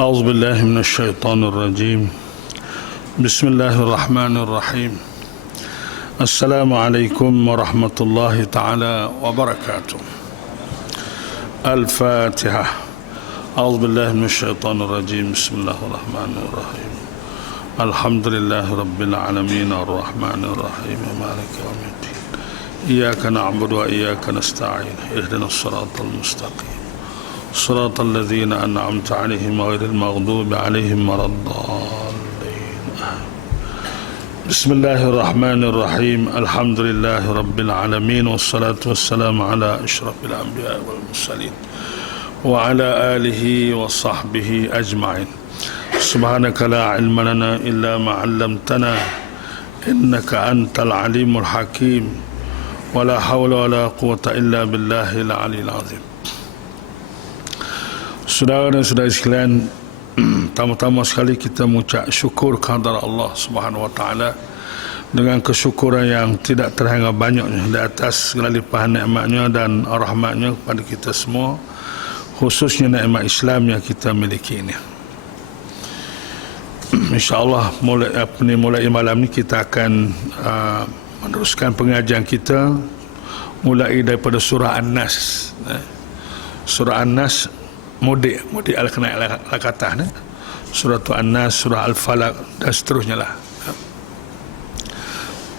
أعوذ بالله من الشيطان الرجيم. بسم الله الرحمن الرحيم. السلام عليكم ورحمة الله تعالى وبركاته. الفاتحة. أعوذ بالله من الشيطان الرجيم. بسم الله الرحمن الرحيم. الحمد لله رب العالمين الرحمن الرحيم مالك يوم الدين. إياك نعبد وإياك نستعين. اهدنا الصراط المستقيم صراط الذين أنعمت عليهم غير المغضوب عليهم ولا الضالين. بسم الله الرحمن الرحيم. الحمد لله رب العالمين والصلاة والسلام على أشرف الأنبياء والمرسلين وعلى آله وصحبه أجمعين. سبحانك لا علم لنا إلا ما علمتنا إنك أنت العليم الحكيم ولا حول ولا قوة إلا بالله العلي العظيم. Saudara dan saudari sekalian, pertama-tama sekali kita mengucap syukur kehadrat Allah Subhanahu Wa Taala dengan kesyukuran yang tidak terhingga banyaknya di atas segala limpahan nikmatnya dan rahmatnya kepada kita semua, khususnya nikmat Islam yang kita miliki ini. InsyaAllah mulai malam ini kita akan meneruskan pengajian kita mulai daripada surah An-Nas. Surah An-Nas mudik al-kena al-katah, surah An-Nas, surah Al-Falaq dan seterusnya lah.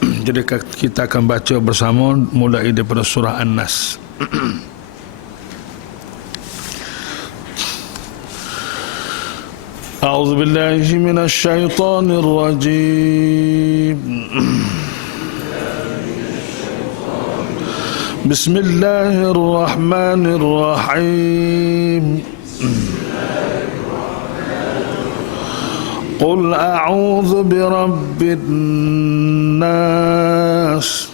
Jadi kita akan baca bersama mulai daripada surah An-Nas. A'udzu billahi minasy syaithanir rajim. Bismillahirrahmanirrahim. Qul a'udzu birabbin nas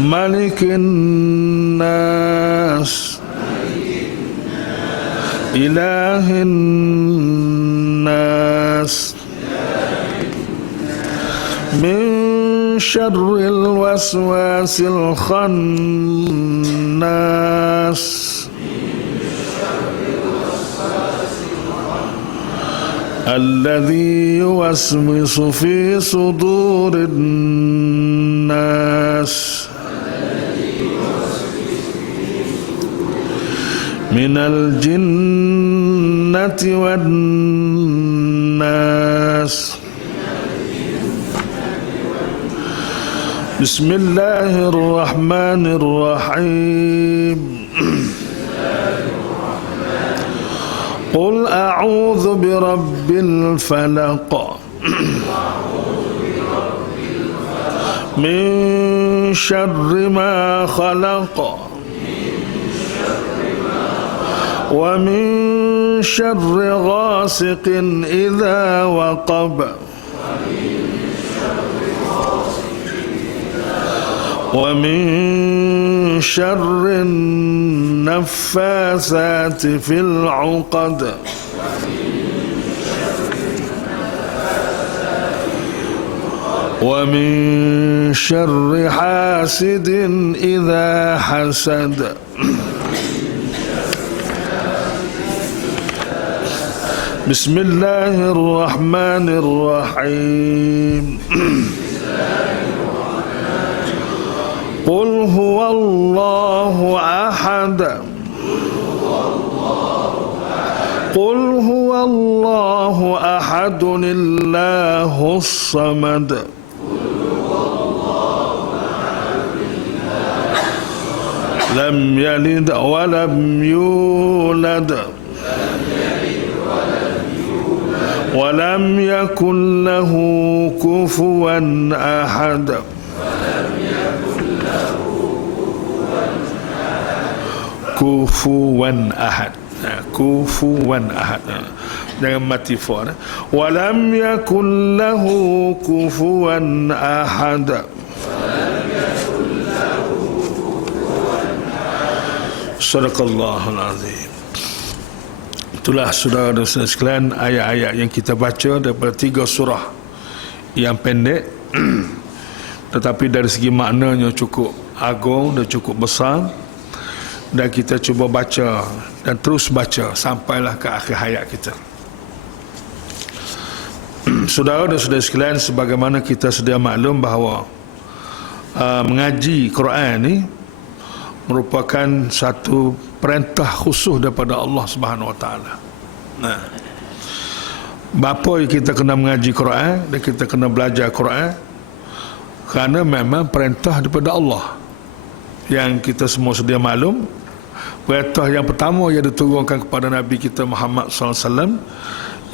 malikin nas ilahin nas min syarril waswasil khannas alladzi yuwaswisu fi sudurin nas minal jinnati wan nas. Bismillahirrahmanirrahim. Qul a'udzu birabbil falaq min syarri ma khalaq wa min syarri ghasiqin idza waqab wa min syarri naffasati fil 'uqad wa min syarri hasidin idza hasad. Bismillahirrahmanirrahim. Qul huwallahu ahad. Qul huwallahu ahadun illahus samad. Lam yalid wa lam yulad wa lam yakun lahu kufuwan ahad. Kufuwan ahad. Kufuwan ahad. Jangan mati fa. Wa lam yakun lahu kufuwan ahad. Sadaqallahul azim. Itulah saudara dan saudara sekalian ayat-ayat yang kita baca daripada 3 surah yang pendek tetapi dari segi maknanya cukup agung dan cukup besar. dan kita cuba baca dan terus baca sampailah ke akhir hayat kita. Saudara dan saudara sekalian, sebagaimana kita sedia maklum bahawa mengaji Quran ni merupakan satu perintah khusus daripada Allah Subhanahu Wa Taala. Nah, bapa kita kena mengaji Quran dan kita kena belajar Quran kerana memang perintah daripada Allah. Yang kita semua sedia maklum, perintah yang pertama yang diturunkan kepada Nabi kita Muhammad SAW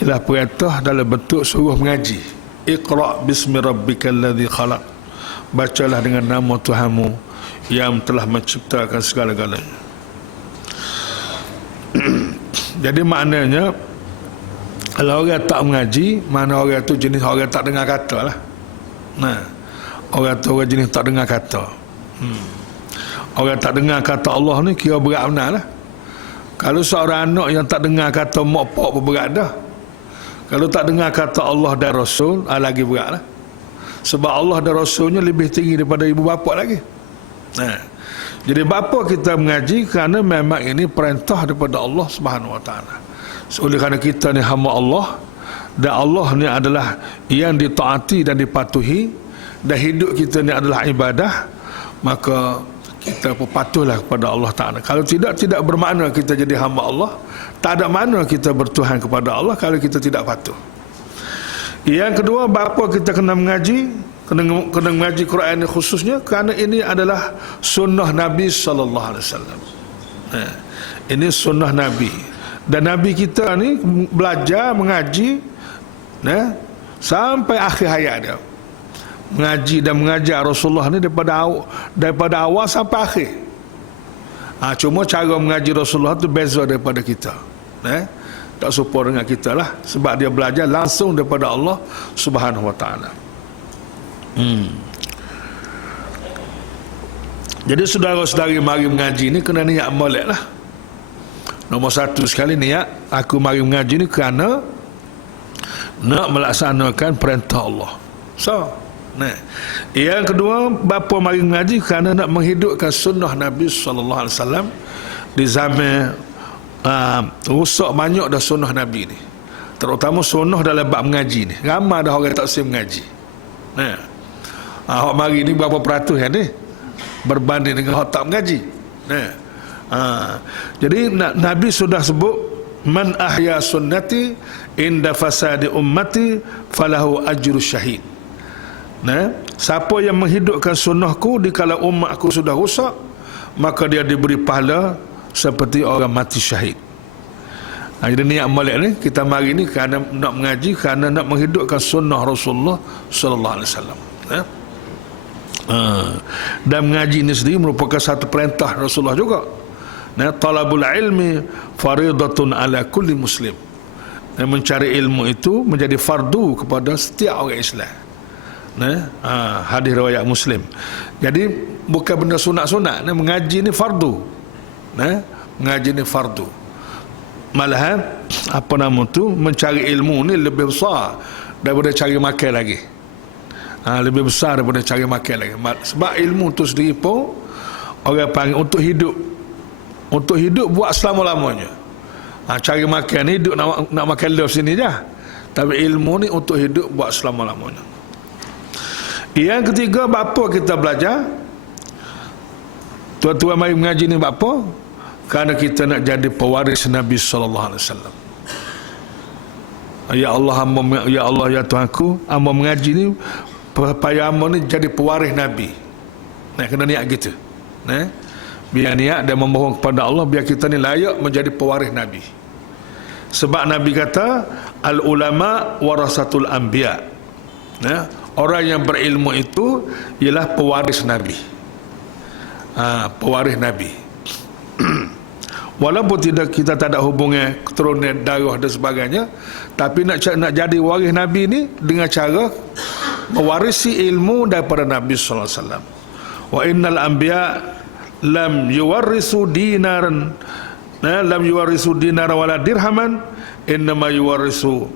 ialah perintah dalam bentuk suruh mengaji. Iqra' bismi rabbikal ladzi khalaq. Bacalah dengan nama Tuhanmu yang telah menciptakan segala-galanya. Jadi maknanya, kalau orang tak mengaji, mana orang tu jenis orang tak dengar kata lah. Nah, orang tu orang jenis tak dengar kata. Orang tak dengar kata Allah ni kira berat benar lah. Kalau seorang anak yang tak dengar kata mak pak pun berat dah. Kalau tak dengar kata Allah dan Rasul, lagi berat lah. Sebab Allah dan Rasulnya lebih tinggi daripada ibu bapa lagi. Nah, jadi bapa kita mengaji kerana memang ini perintah daripada Allah Subhanahu Wa Taala. Oleh kerana kita ni hamba Allah, dan Allah ni adalah yang ditaati dan dipatuhi, dan hidup kita ni adalah ibadah, maka kita patuhlah kepada Allah Ta'ala. Kalau tidak bermakna kita jadi hamba Allah. Tak ada makna kita bertuhan kepada Allah kalau kita tidak patuh. Yang kedua, bapa kita kena mengaji, kena mengaji Quran ini khususnya kerana ini adalah sunnah Nabi sallallahu alaihi wasallam. Ini sunnah Nabi. Dan Nabi kita ni belajar mengaji sampai akhir hayat dia. Mengaji dan mengajar Rasulullah ni daripada awal sampai akhir. Cuma cara mengaji Rasulullah tu beza daripada kita. Tak serupa dengan kita lah, sebab dia belajar langsung daripada Allah Subhanahu Wa Taala. Jadi saudara-saudari mari mengaji ni kena niat molek lah. Nombor satu sekali niat, aku mari mengaji ni kerana nak melaksanakan perintah Allah. Yang kedua, bapa mari mengaji kerana nak menghidupkan sunnah Nabi sallallahu alaihi wasallam di zaman rusak banyak dah sunnah Nabi ni. Terutama sunnah dalam bab mengaji ni. Ramai dah orang tak sempat mengaji. Hak mari ni berapa peratus kan ni berbanding dengan hak tak mengaji. Jadi Nabi sudah sebut, man ahya sunnati inda fasadi ummati falahu ajru syahid. Siapa yang menghidupkan sunnahku di kala umatku sudah rusak, maka dia diberi pahala seperti orang mati syahid. Jadi niat molek ni kita mari ni kerana nak mengaji, kerana nak menghidupkan sunnah Rasulullah sallallahu alaihi wasallam. Dan mengaji ini sendiri merupakan satu perintah Rasulullah juga. Talabul ilmi faridatun ala kulli muslim. Mencari ilmu itu menjadi fardu kepada setiap orang Islam. Hadis riwayat Muslim. Jadi bukan benda sunat-sunat. Mengaji ni fardu. Mengaji ni fardu. Malahan mencari ilmu ni lebih besar daripada cari makan lagi. Lebih besar daripada cari makan lagi. Sebab ilmu tu sendiri pun orang panggil untuk hidup. Untuk hidup buat selama-lamanya. Cari makan hidup nak makan love sini je. Tapi ilmu ni untuk hidup buat selama-lamanya. Yang ketiga, bapa kita belajar. Tuan-tuan mari mengaji ni bapa kerana kita nak jadi pewaris Nabi sallallahu alaihi wasallam. Ya Allah ya Tuhanku, hamba mengaji ni supaya hamba ni jadi pewaris Nabi. Kena niat gitu. Biar niat dan memohon kepada Allah biar kita ni layak menjadi pewaris Nabi. Sebab Nabi kata al ulama warasatul anbiya. Orang yang berilmu itu ialah pewaris Nabi. Pewaris Nabi. Walaupun kita tak ada hubungan keturunan darah dan sebagainya, tapi nak jadi waris Nabi ni dengan cara mewarisi ilmu daripada Nabi sallallahu alaihi wasallam. Wa innal anbiya lam yuwarrisu dinaran wala dirhaman, innama yuwarrisu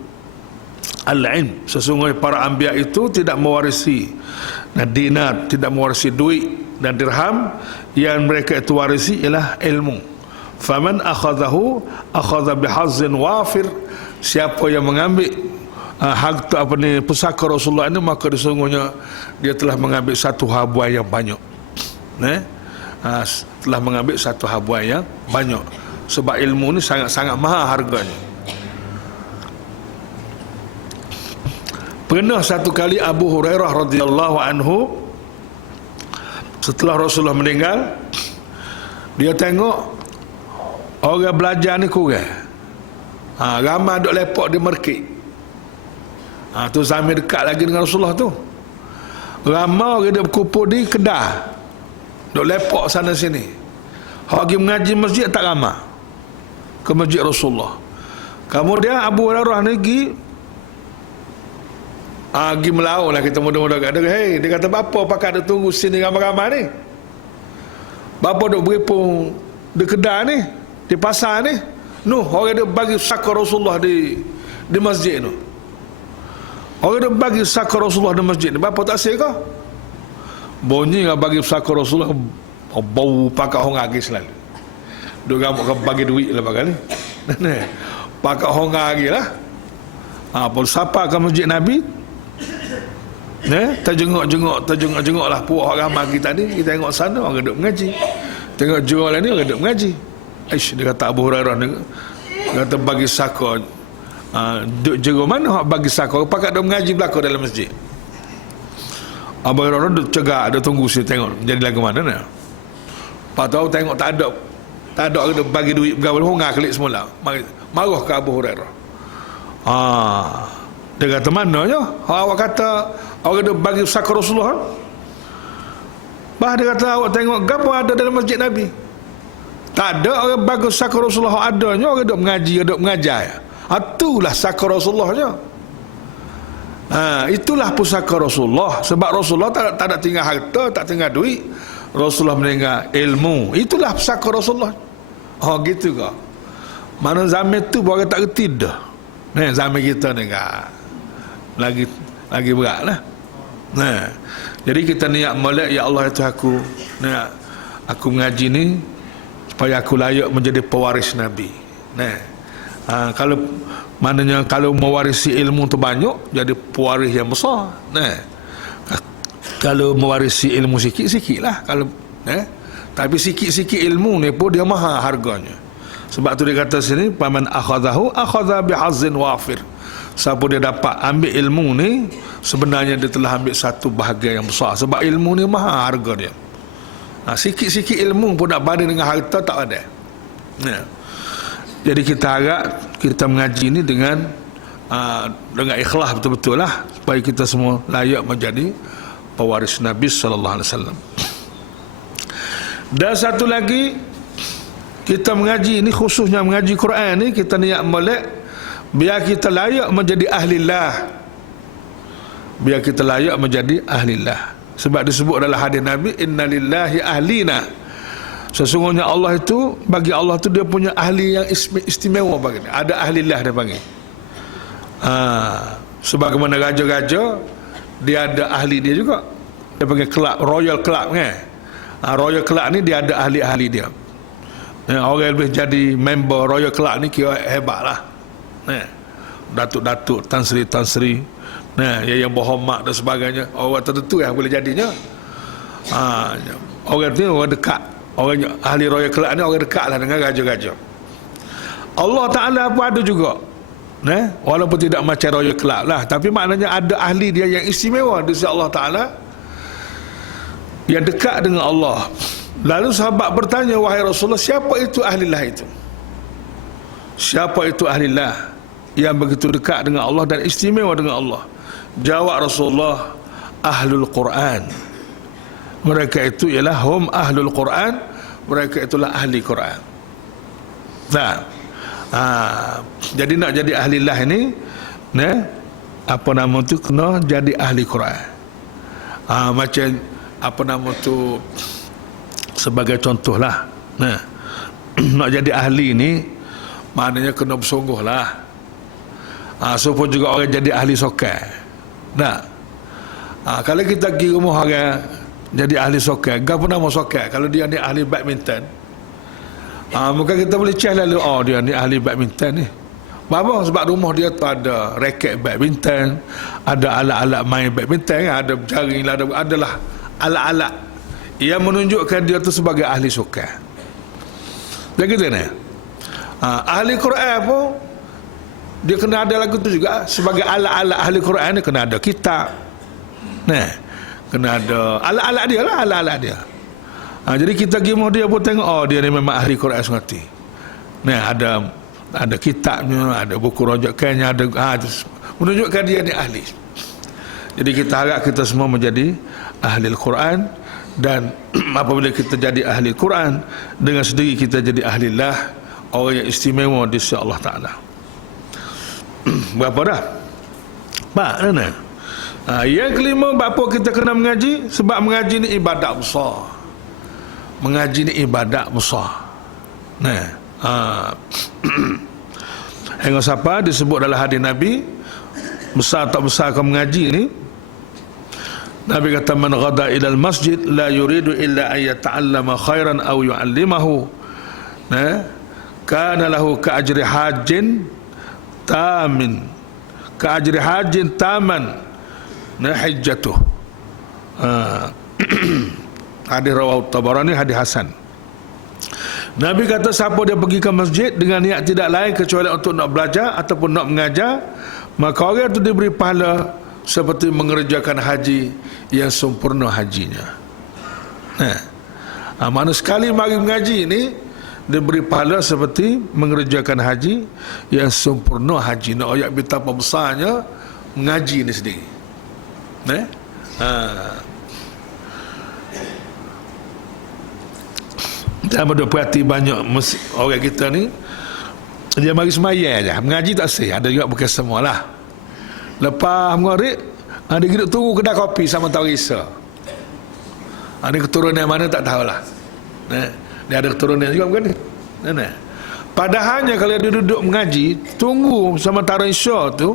al-ilm. Sesungguhnya para anbiya itu tidak mewarisi dinar, tidak mewarisi duit dan dirham. yang mereka itu warisi ialah ilmu. Faman akhadahu akhadha bihazzin wafir. Siapa yang mengambil harta pusaka Rasulullah ini, maka sesungguhnya dia telah mengambil satu habuan yang banyak. Telah mengambil satu habuan yang banyak. Sebab ilmu ni sangat-sangat mahal harganya. Pernah satu kali Abu Hurairah radhiyallahu anhu, setelah Rasulullah meninggal, dia tengok orang belajar ni kurang. Ramai duk lepak di market. Tu zaman dekat lagi dengan Rasulullah tu. Ramai orang duk berkumpul di Kedah, duk lepak sana sini. Hak pergi mengaji masjid tak ramai ke masjid Rasulullah. Kemudian Abu Hurairah ni pergi melaut lah, kita muda-muda kata, hey, dia kata, bapa pakai duk tunggu sini ramai-ramai ni? Bapa duk beripung di Kedah ni, di pasar ni? Orang duk bagi saka Rasulullah di masjid tu. Orang duk bagi saka Rasulullah di masjid ni. Bapa tak say ke? Bunyi yang bagi saka Rasulullah, bau pakai orang lagi selalu. Duk gamuk bagi duit lah pakai ni. Pakai orang lagi lah. Pun siapa ke masjid Nabi? Terjenguk lah puak orang ramai kita ni. Kita tengok sana orang duk mengaji, tengok jual ni orang duk mengaji. Dia kata Abu Hurairah ni, dia kata bagi saka, duk jero mana hak bagi saka? Pakat duk mengaji belakang dalam masjid. Abu Hurairah duk cegak, duk tunggu sini tengok jadi lagu mana ni. Pak tahu tengok tak ada orang duk bagi duit berapa, hongar kelik semula. Marah ke Abu Hurairah. Dia kata, mananya awak kata orang duk bagi saka Rasulullah? Dia kata, awak tengok gapo ada dalam masjid Nabi? Tak ada orang bagi saka Rasulullah. Adanya orang duk mengaji, duk mengajar. Itulah saka Rasulullahnya. Itulah pusaka Rasulullah. Sebab Rasulullah tak ada tinggal harta, tak tinggal duit. Rasulullah meninggal ilmu. Itulah pusaka Rasulullah. Gitu ke? Mana zaman tu orang tak kerti dah. Zaman kita ni lagi berat lah. Jadi kita niat molek, ya Allah itu aku mengaji ni supaya aku layak menjadi pewaris Nabi. Kalau maknanya kalau mewarisi ilmu tu banyak, jadi pewaris yang besar. Kalau mewarisi ilmu sikit-sikit lah. Tapi sikit-sikit ilmu ni pun dia mahal harganya. Sebab tu dia kata sini, paman akhadahu akhadha bihazzin wafir. Siapa dia dapat ambil ilmu ni, sebenarnya dia telah ambil satu bahagian yang besar. Sebab ilmu ni mahal harga dia. Sikit-sikit ilmu pun nak banding dengan harta tak ada. Jadi kita harap kita mengaji ni dengan ikhlas betul-betul lah, supaya kita semua layak menjadi pewaris Nabi sallallahu alaihi wasallam. Dan satu lagi, kita mengaji ni, khususnya mengaji Quran ni, kita niat molek biar kita layak menjadi ahlillah. Biar kita layak menjadi ahlillah. Sebab disebut dalam hadis Nabi, innalillahi ahlina. Sesungguhnya Allah itu, bagi Allah itu dia punya ahli yang istimewa bagi dia. Ada ahlillah dia panggil. Sebagaimana raja-raja, dia ada ahli dia juga. Dia panggil club, royal club kan. Royal club ni dia ada ahli-ahli dia. Orang yang boleh jadi member royal club ni kira hebat lah. Datuk-datuk, tan-sri, yang berhormat dan sebagainya, orang tertentu yang boleh jadinya. Orang ni orang dekat. Orang ahli royal club ni orang dekat lah dengan raja-raja. Allah Ta'ala pun ada juga, walaupun tidak macam royal club lah, tapi maknanya ada ahli dia yang istimewa di sisi Allah Ta'ala, yang dekat dengan Allah. Lalu sahabat bertanya, wahai Rasulullah, siapa itu ahlillah itu? Siapa itu ahlillah yang begitu dekat dengan Allah dan istimewa dengan Allah? Jawab Rasulullah, ahlul Quran. Mereka itu ialah hum ahlul Quran. Mereka itulah ahli Quran. Jadi nak jadi ahlillah ini, apa nama tu, kena jadi ahli Quran. Macam apa nama tu, sebagai contoh lah, nak jadi ahli ni maknanya kena bersungguh lah. Supaya juga orang jadi ahli sokan. Kalau kita pergi rumah orang jadi ahli sokek. Apa nama sokek? Kalau dia ni ahli badminton, maka kita boleh cek lalu, oh dia ni ahli badminton ni. Apa? Sebab rumah dia tu ada raket badminton, ada alat-alat main badminton, ada jaring, adalah alat-alat yang menunjukkan dia tu sebagai ahli sokek. Jadi kita ni ahli Quran pun dia kena ada lagu tu juga. Sebagai alat-alat ahli Quran ni kena ada kitab, nah, kena ada alat-alat dia lah, alat-alat dia. Jadi kita pergi rumah dia pun tengok, oh dia ni memang ahli Quran semati. Nah, ada kitabnya, ada buku rojakannya, ada menunjukkan dia ni ahli. Jadi kita harap kita semua menjadi ahli Al-Quran, dan apabila kita jadi ahli Quran, dengan sendiri kita jadi ahli Allah, orang yang istimewa di sisi Allah Ta'ala. Berapa dah? Pak, mana? Yang kelima, apa kita kena mengaji? Sebab mengaji ni ibadat besar. Mengaji ni ibadat besar. Nah, hingga siapa disebut dalam hadis Nabi, besar tak besar kau mengaji ni, Nabi kata, man ghada ila al-masjid la yuridu illa an yata'allama khairan aw yu'allimahu, kana lahu ka'ajri hajjin tamin, ka'ajri hajjin taman, hajjatuh. Hadis rawahu Tabarani, hadis hasan. Nabi kata, siapa dia pergi ke masjid dengan niat tidak lain kecuali untuk nak belajar ataupun nak mengajar, maka orang itu diberi pahala seperti mengerjakan haji yang sempurna hajinya. Mana sekali mari mengaji ni diberi pahala seperti mengerjakan haji yang sempurna haji. Nak ayat betapa besarnya mengaji ni sendiri. Jangan pada perhati banyak orang kita ni, dia mari semaya aja, mengaji tak sih. Ada juga bukan semualah. Lepas mengarik, dia duduk tunggu kedai kopi sama Tarisa. Ada keturunan mana tak tahulah. Dia ada keturunan juga bukan ni. Padahalnya kalau dia duduk mengaji, tunggu sama Tarisa tu,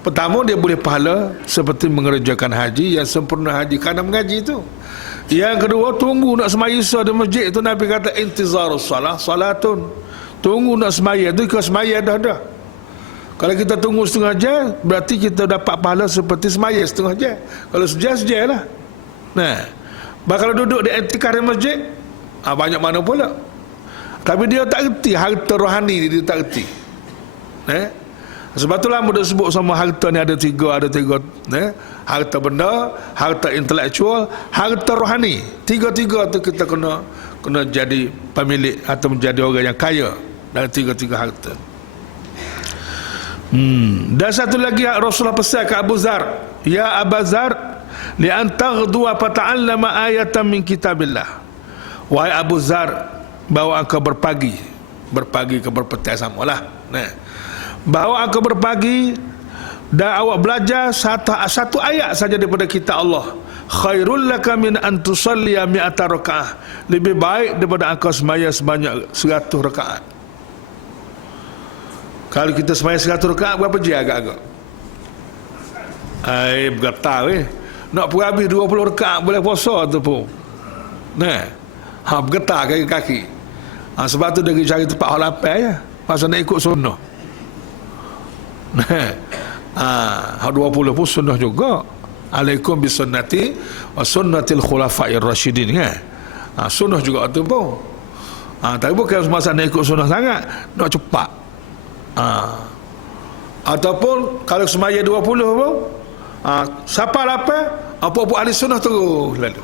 pertama dia boleh pahala seperti mengerjakan haji yang sempurna haji kerana mengaji tu. Yang kedua, tunggu nak semaya di masjid tu, Nabi kata intizarus salatun. Tunggu nak semaya tu, kau semaya dah. Kalau kita tunggu setengah jam, berarti kita dapat pahala seperti semaya setengah jam. Kalau sejam lah. Kalau duduk di i'tikaf di masjid, banyak mana pula. Tapi dia tak reti harta rohani, dia tak reti. Sebab itulah mudah sebut sama harta ni ada tiga. Harta benda, harta intelektual, harta rohani. Tiga-tiga tu kita kena jadi pemilik atau menjadi orang yang kaya dalam tiga-tiga harta. Dan satu lagi Rasulullah pesan ke Abu Zar, ya Abu Zar, li an taghdu wa fata'allama ayatan min kitabillah. Wahai Abu Zar, bawa engkau berpagi ke berpetang samalah. Bawa engkau berpagi dan awak belajar satu ayat saja daripada kitab Allah. Khairul laka min an tusalliya mi'ata rakaah. Lebih baik daripada engkau semaya sebanyak 100 rakaat. Kalau kita semaya 100 rakaat, berapa je agak-agak? Bergetar nak pun habis 20 rakaat boleh puasa tu pun. Bergetar kaki-kaki. Sebab tu dia cari tempat hal apa ya. Pasal nak ikut sunnah. 20 pun sunnah juga. Alaikum bisunnati wa sunnatil khulafa'ir rasyidin kan. Sunnah juga tu pun. Tapi bukan semasa nak ikut sunnah sangat, nak cepat. Ataupun kalau semaya 20 pun, siapa lapar, apa-apa ahli sunnah terus lalu.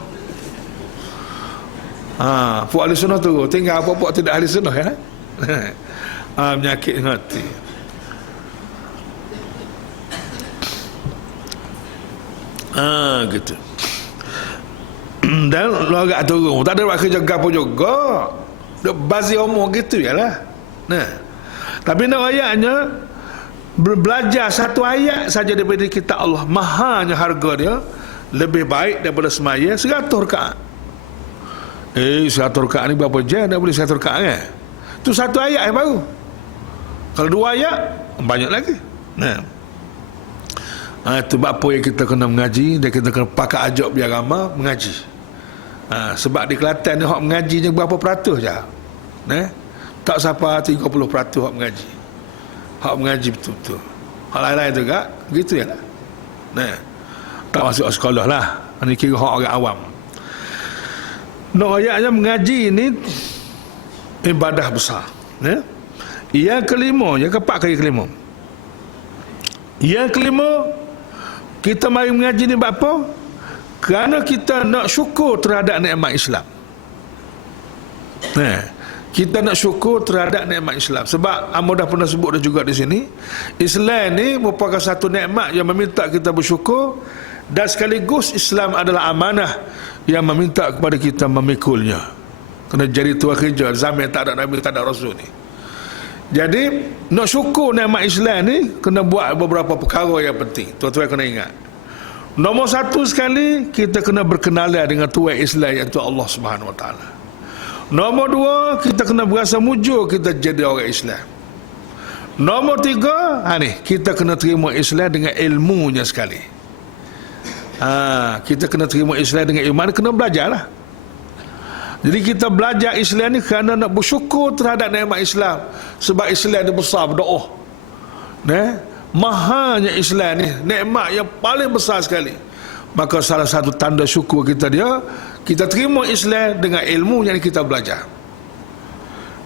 Puak ahli sunnah terus, tinggal apa-apa tidak ahli sunnah ya. Menyakit hati. Gitu. Dan lorak turun, tak ada buat kerja apa juga. Duk bazir omong gitu yalah. Tapi nak ayatnya belajar satu ayat saja daripada kitab Allah, mahanya harga dia, lebih baik daripada semaya 100 rakaat. 100 rakaat ni berapa jam dah boleh 100 rakaat kan? Tu satu ayat yang baru. Kalau 2 ayat banyak lagi. Itu sebab apa yang kita kena mengaji, dan kita kena pakai ajak biar ramah mengaji. Sebab di Kelantan ni hak mengaji je berapa peratus je. Tak sampai 30% hak mengaji. Hak mengaji betul-betul. Hak lain-lain tu kak, begitu ya lah. Tak masuk sekolah lah. Ini kira hak orang awam. Ayatnya mengaji ni ibadah besar. Yang kelima, yang keempat kali kelima. Yang kelima, kita mari mengaji ni buat apa? Kerana kita nak syukur terhadap nikmat Islam. Kita nak syukur terhadap nikmat Islam. Sebab Amo dah pernah sebut dah juga di sini, Islam ni merupakan satu nikmat yang meminta kita bersyukur, dan sekaligus Islam adalah amanah yang meminta kepada kita memikulnya. Kena jadi tuan kerja zaman tak ada Nabi, tak ada Rasul ni. Jadi nak syukur nikmat Islam ni kena buat beberapa perkara yang penting. Tuan-tuan kena ingat. Nombor satu sekali, kita kena berkenalan dengan Tuhan Islam, iaitu Allah Subhanahu Wa Taala. Nombor dua, kita kena berasa mujur kita jadi orang Islam. Nombor tiga, kita kena terima Islam dengan ilmunya sekali. Kita kena terima Islam dengan ilmu, kena belajarlah. Jadi kita belajar Islam ni kerana nak bersyukur terhadap nikmat Islam. Sebab Islam ni besar, berdoa. Mahanya Islam ni, nikmat yang paling besar sekali. Maka salah satu tanda syukur kita kita terima Islam dengan ilmu yang kita belajar.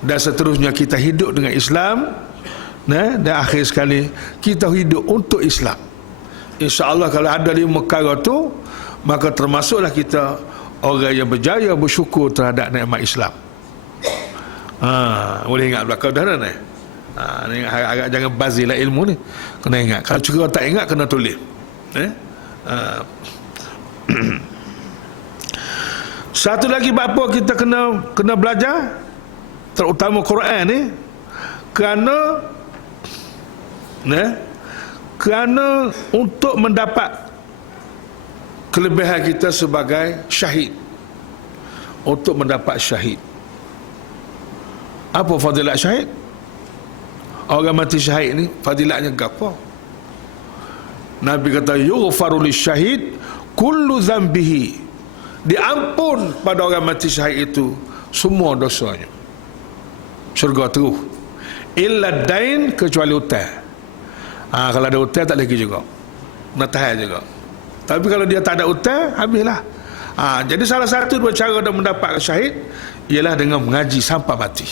Dan seterusnya kita hidup dengan Islam. Dan akhir sekali kita hidup untuk Islam. InsyaAllah kalau ada 5 perkara tu, maka termasuklah kita orang yang berjaya bersyukur terhadap nikmat Islam. Boleh ingat belakang dah ni. Agak jangan bazirlah ilmu ni. Kena ingat. Kalau cerita tak ingat, kena tulis. Satu lagi apa kita kena belajar, terutama Quran ni, kerana untuk mendapat kelebihan kita sebagai syahid. Untuk mendapat syahid. Apa fadilat syahid? Orang mati syahid ni fadilatnya apa? Nabi kata yughfaru lisyahid kullu dhanbihi. Diampun pada orang mati syahid itu semua dosanya. Syurga terus. Illa dain, kecuali hutang. Kalau ada hutang tak lagi juga. Nak tahan juga. Tapi kalau dia tak ada hutang, habislah. Jadi salah satu dua cara dia mendapat syahid ialah dengan mengaji sampai mati.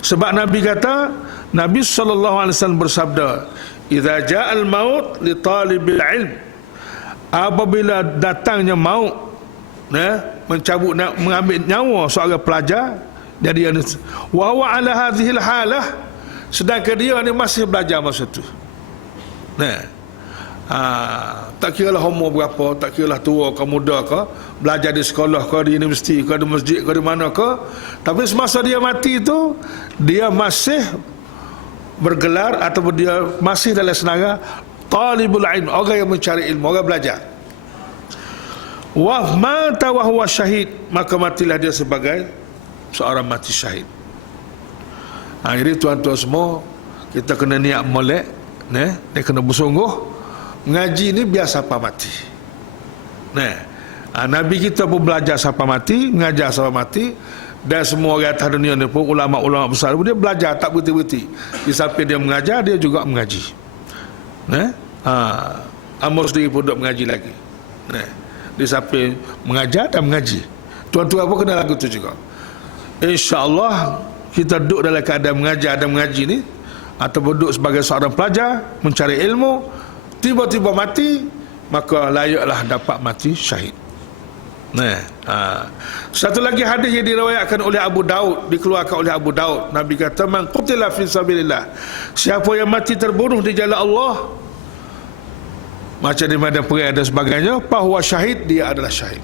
Sebab Nabi kata, Nabi SAW bersabda, idza ja'al maut li talibil ilm, apabila datangnya maut, mencabut, mengambil nyawa seorang pelajar, jadi wa huwa ala hadhil halah, sedangkan dia ni masih belajar masa tu. Tak kira lah umur berapa, tak kira lah tua ke muda ke, belajar di sekolah ke, di universiti ke, di masjid ke, di mana ke, tapi semasa dia mati tu, dia masih bergelar ataupun dia masih dalam senarai talibul ilm, orang yang mencari ilmu, orang belajar. Wa mata wa huwa syahid, maka matilah dia sebagai seorang mati syahid. Jadi tuan-tuan semua, kita kena niat molek, dia kena bersungguh. Ngaji ni biar sampai mati. Nabi kita pun belajar sampai mati, mengajar sampai mati, dan semua orang atas dunia ni pun, ulama-ulama besar pun, dia belajar tak berhenti-henti. Di samping dia mengajar, dia juga mengaji. Amor sendiri pun duduk mengaji lagi. Di samping mengajar dan mengaji. Tuan-tuan pun kena lagu tu juga. InsyaAllah kita duduk dalam keadaan mengajar dan mengaji ni, ataupun duduk sebagai seorang pelajar mencari ilmu, tiba-tiba mati, maka layaklah dapat mati syahid. Satu lagi hadis yang diriwayatkan oleh Abu Daud, dikeluarkan oleh Abu Daud, Nabi kata, man qutila fi sabilillah, siapa yang mati terbunuh di jalan Allah, macam di medan perang dan sebagainya, fahuwa syahid, dia adalah syahid.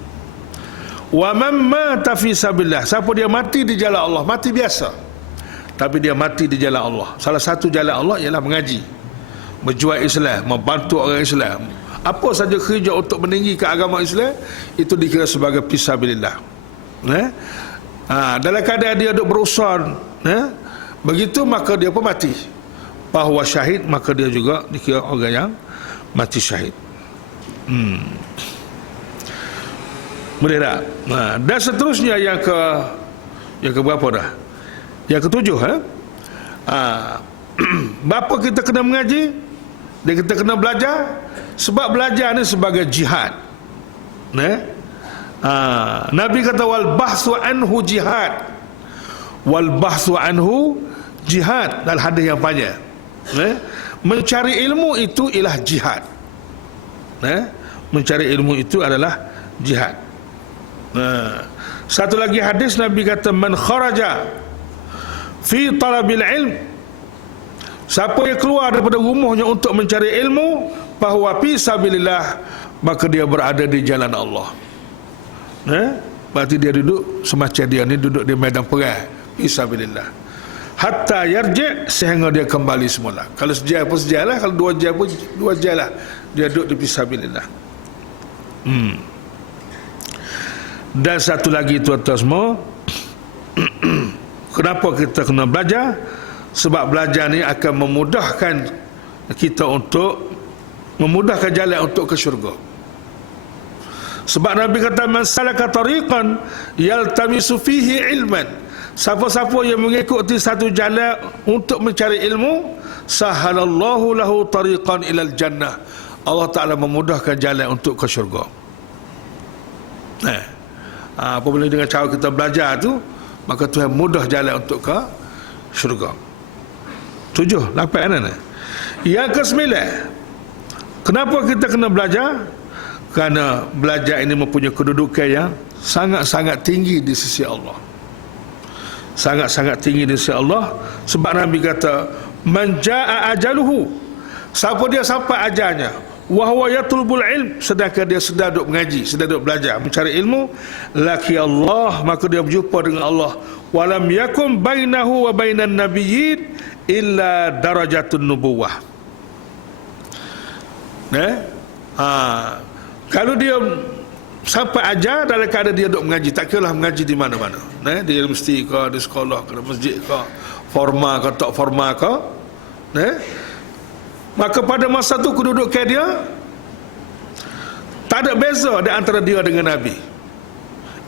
Wa man mata fi sabilillah, siapa dia mati di jalan Allah, mati biasa, tapi dia mati di jalan Allah. Salah satu jalan Allah ialah mengaji, berjuang Islam, membantu orang Islam, apa saja kerja untuk meninggikan agama Islam, itu dikira sebagai fisabilillah. Dalam keadaan dia duduk berusaha, begitu maka dia pun mati, bahawa syahid, maka dia juga dikira orang yang mati syahid. Boleh tak? Dan seterusnya yang ke berapa dah? Yang ketujuh, Bapa kita kena mengaji dan kita kena belajar, sebab belajar ni sebagai jihad. Nabi kata wal bahsu anhu jihad. Wal bahsu anhu jihad, dalam hadis yang panjang. Mencari ilmu itu ialah jihad. Mencari ilmu itu adalah jihad. Satu lagi hadis Nabi kata man kharaja fi talabil ilm, siapa yang keluar daripada rumahnya untuk mencari ilmu, bahwa fi sabilillah, maka dia berada di jalan Allah. Berarti dia duduk semacam dia ni duduk di medan perang fi sabilillah, hatta yarji', sehingga dia kembali semula. Kalau sejam pun sejalah, kalau 2 jam pun 2 jam lah dia duduk di fi sabilillah. Dan satu lagi tuan-tuan semua, kenapa kita kena belajar? Sebab belajar ni akan memudahkan kita untuk memudahkan jalan untuk ke syurga. Sebab Nabi kata man salaka tariqan yaltamisu fihi ilman, siapa-siapa yang mengikuti satu jalan untuk mencari ilmu, sahalallahu lahu tariqan ilal jannah, Allah Ta'ala memudahkan jalan untuk ke syurga. Apabila dengan cara kita belajar tu, maka Tuhan mudah jalan untuk ke syurga. 7, 8 ni. Yang ke-9, kenapa kita kena belajar? Kerana belajar ini mempunyai kedudukan yang sangat-sangat tinggi di sisi Allah. Sangat-sangat tinggi di sisi Allah. Sebab Nabi kata man jaa ajaluhu, siapa dia sampai ajalnya, wa huwa yatlubul ilm, sedangkan dia sedang duk mengaji, sedang duk belajar, mencari ilmu, laki Allah, maka dia berjumpa dengan Allah. Walam yakum bainahu wa bainan nabiyyin illa darajatun nubuwah. Kalau dia sampai ajar dalam keadaan dia duk mengaji, tak kira lah mengaji di mana-mana, di universiti ke, di sekolah ke, di masjid ke, formal ke, tak formal ke, maka pada masa tu kedudukan dia tak ada beza di antara dia dengan Nabi,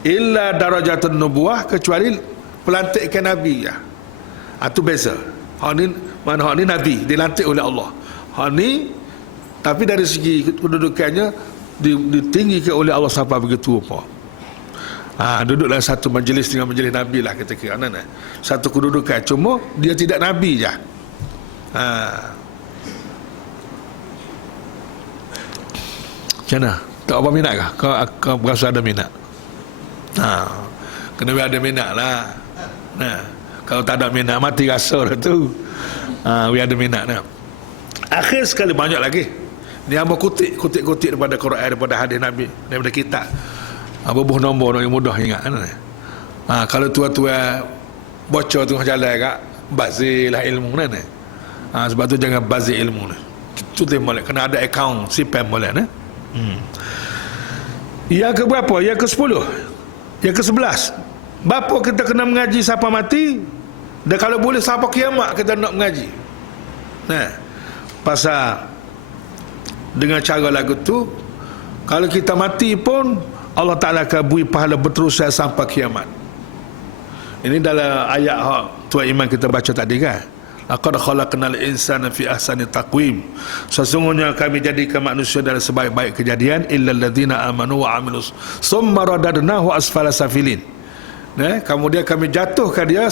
illa darajatun nubuwah, kecuali pelantikan Nabi ya. Itu beza. Hak ni Nabi dilantik oleh Allah. Hak ni tapi dari segi kedudukannya ditinggikan oleh Allah sampai begitu apa. Duduk dalam satu majlis dengan majlis Nabi lah kita kira. Satu kedudukan, cuma dia tidak Nabi je. Macam mana? Tak apa minat kah? Kau berasa ada minat? Kena ada minat lah. Kalau tak ada minat, mati rasa lah tu. Biar ada minat lah. Akhir sekali, banyak lagi. Ni hamba kutip daripada Quran, daripada hadis Nabi, daripada kitab. Berbuh nombor yang mudah ingat. Kalau tua-tua bocor tengah jalan kak, bazir lah ilmu ni. Sebab tu jangan bazir ilmu ni. Itu dia boleh. Kena ada akaun simpan boleh ni. Yang ke berapa? Yang ke 10. Yang ke 11. Bapa kita kena mengaji siapa mati, dan kalau boleh siapa kiamat kita nak mengaji. Pasal dengan cara lagu tu, kalau kita mati pun Allah Ta'ala akan beri pahala berterusan sampai kiamat. Ini dalam ayat Tuan Iman kita baca tadi kan, laqad khalaqnal insana fi ahsani taqwim, sesungguhnya kami jadikan manusia dalam sebaik-baik kejadian, illal ladzina amanu wa amilus summa radadnahu asfala safilin. Kemudian kami jatuhkan dia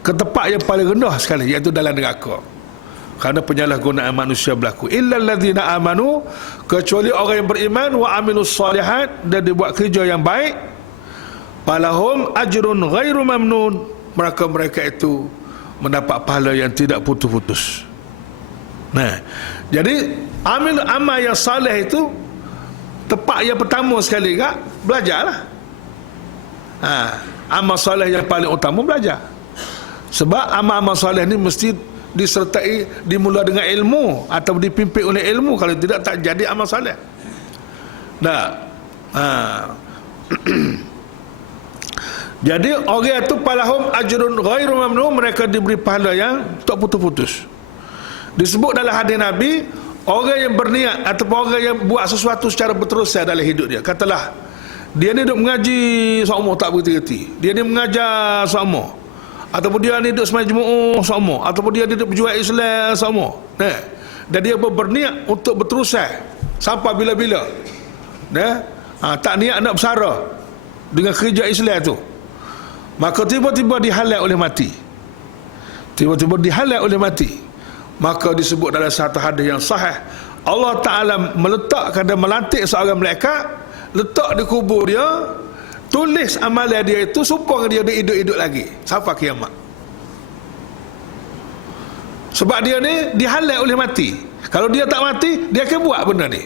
ke tempat yang paling rendah sekali, iaitu dalam neraka, kerana penyalahgunaan manusia berlaku. Illal ladzina amanu, kecuali orang yang beriman, wa amilus solihat, dan dibuat kerja yang baik, falahum ajrun ghairu mamnun, mereka itu mendapat pahala yang tidak putus-putus. Jadi amal yang saleh itu tempat yang pertama sekali kak, belajarlah. Amal saleh yang paling utama belajar. Sebab amal-amal saleh ni mesti disertai, dimula dengan ilmu atau dipimpin oleh ilmu. Kalau tidak, tak jadi amal saleh. Jadi orang itu palahum ajrun ghairu mamnun, mereka diberi pahala yang tak putus-putus. Disebut dalam hadis Nabi, orang yang berniat ataupun orang yang buat sesuatu secara berterusan dalam hidup dia, katalah dia ni duk mengaji sama tak berhenti-henti, dia ni mengajar sama, ataupun dia ni duk semajmu'ah sama, ataupun dia ni duk berjuang Islam sama, dan dia berniat untuk berterusan sampai bila-bila, tak niat nak bersara dengan kerja Islam tu, maka tiba-tiba dihalal oleh mati, maka disebut dalam satu hadis yang sahih, Allah Ta'ala meletakkan dan melantik seorang malaikat, letak di kubur dia, tulis amalan dia itu supaya dia hidup-hidup lagi sampai kiamat. Sebab dia ni dihalal oleh mati. Kalau dia tak mati, dia akan buat benda ni.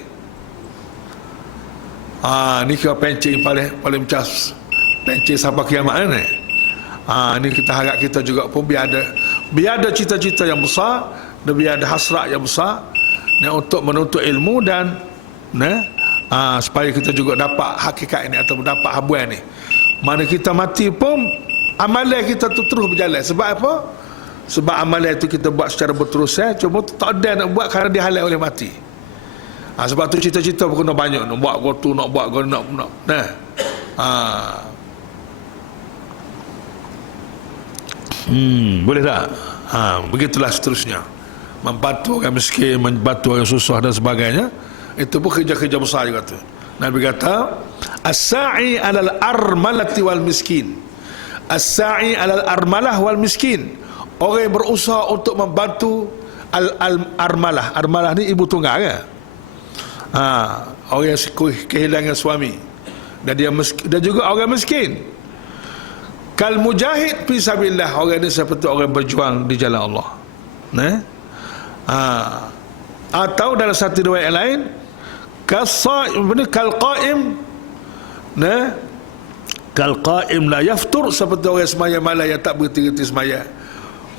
Ni kira pencing paling cas, pencing sampai kiamat ni. Ni kita harap kita juga pun biar ada cita-cita yang besar, dan biar ada hasrat yang besar, untuk menuntut ilmu dan supaya kita juga dapat hakikat ini atau dapat habuan ni. Mana kita mati pun amalan kita tu terus berjalan. Sebab apa? Sebab amalan itu kita buat secara berterusan, cuma tak ada nak buat kerana dihalal oleh mati. Sebab tu cita-cita pun kena banyak, nak buat gotu, nak buat gotu, nak. Boleh tak? Begitulah seterusnya. Membantu orang miskin, membantu orang susah dan sebagainya. Itu pun kerja-kerja besar juga tu. Nabi kata, as-sa'i 'alal armalati wal miskin. As-sa'i 'alal armalah wal miskin. Orang yang berusaha untuk membantu al-armalah. Armalah ni ibu tunggal kan? Orang yang kehilangan suami. Dan dia miskin, dan juga orang miskin. Kal mujahid fi sabilillah, orang ini seperti orang berjuang di jalan Allah. Atau dalam satu riwayat lain, kal qaim, kal qaim la yaftur, seperti orang semaya malam yang tak berhenti-henti semaya.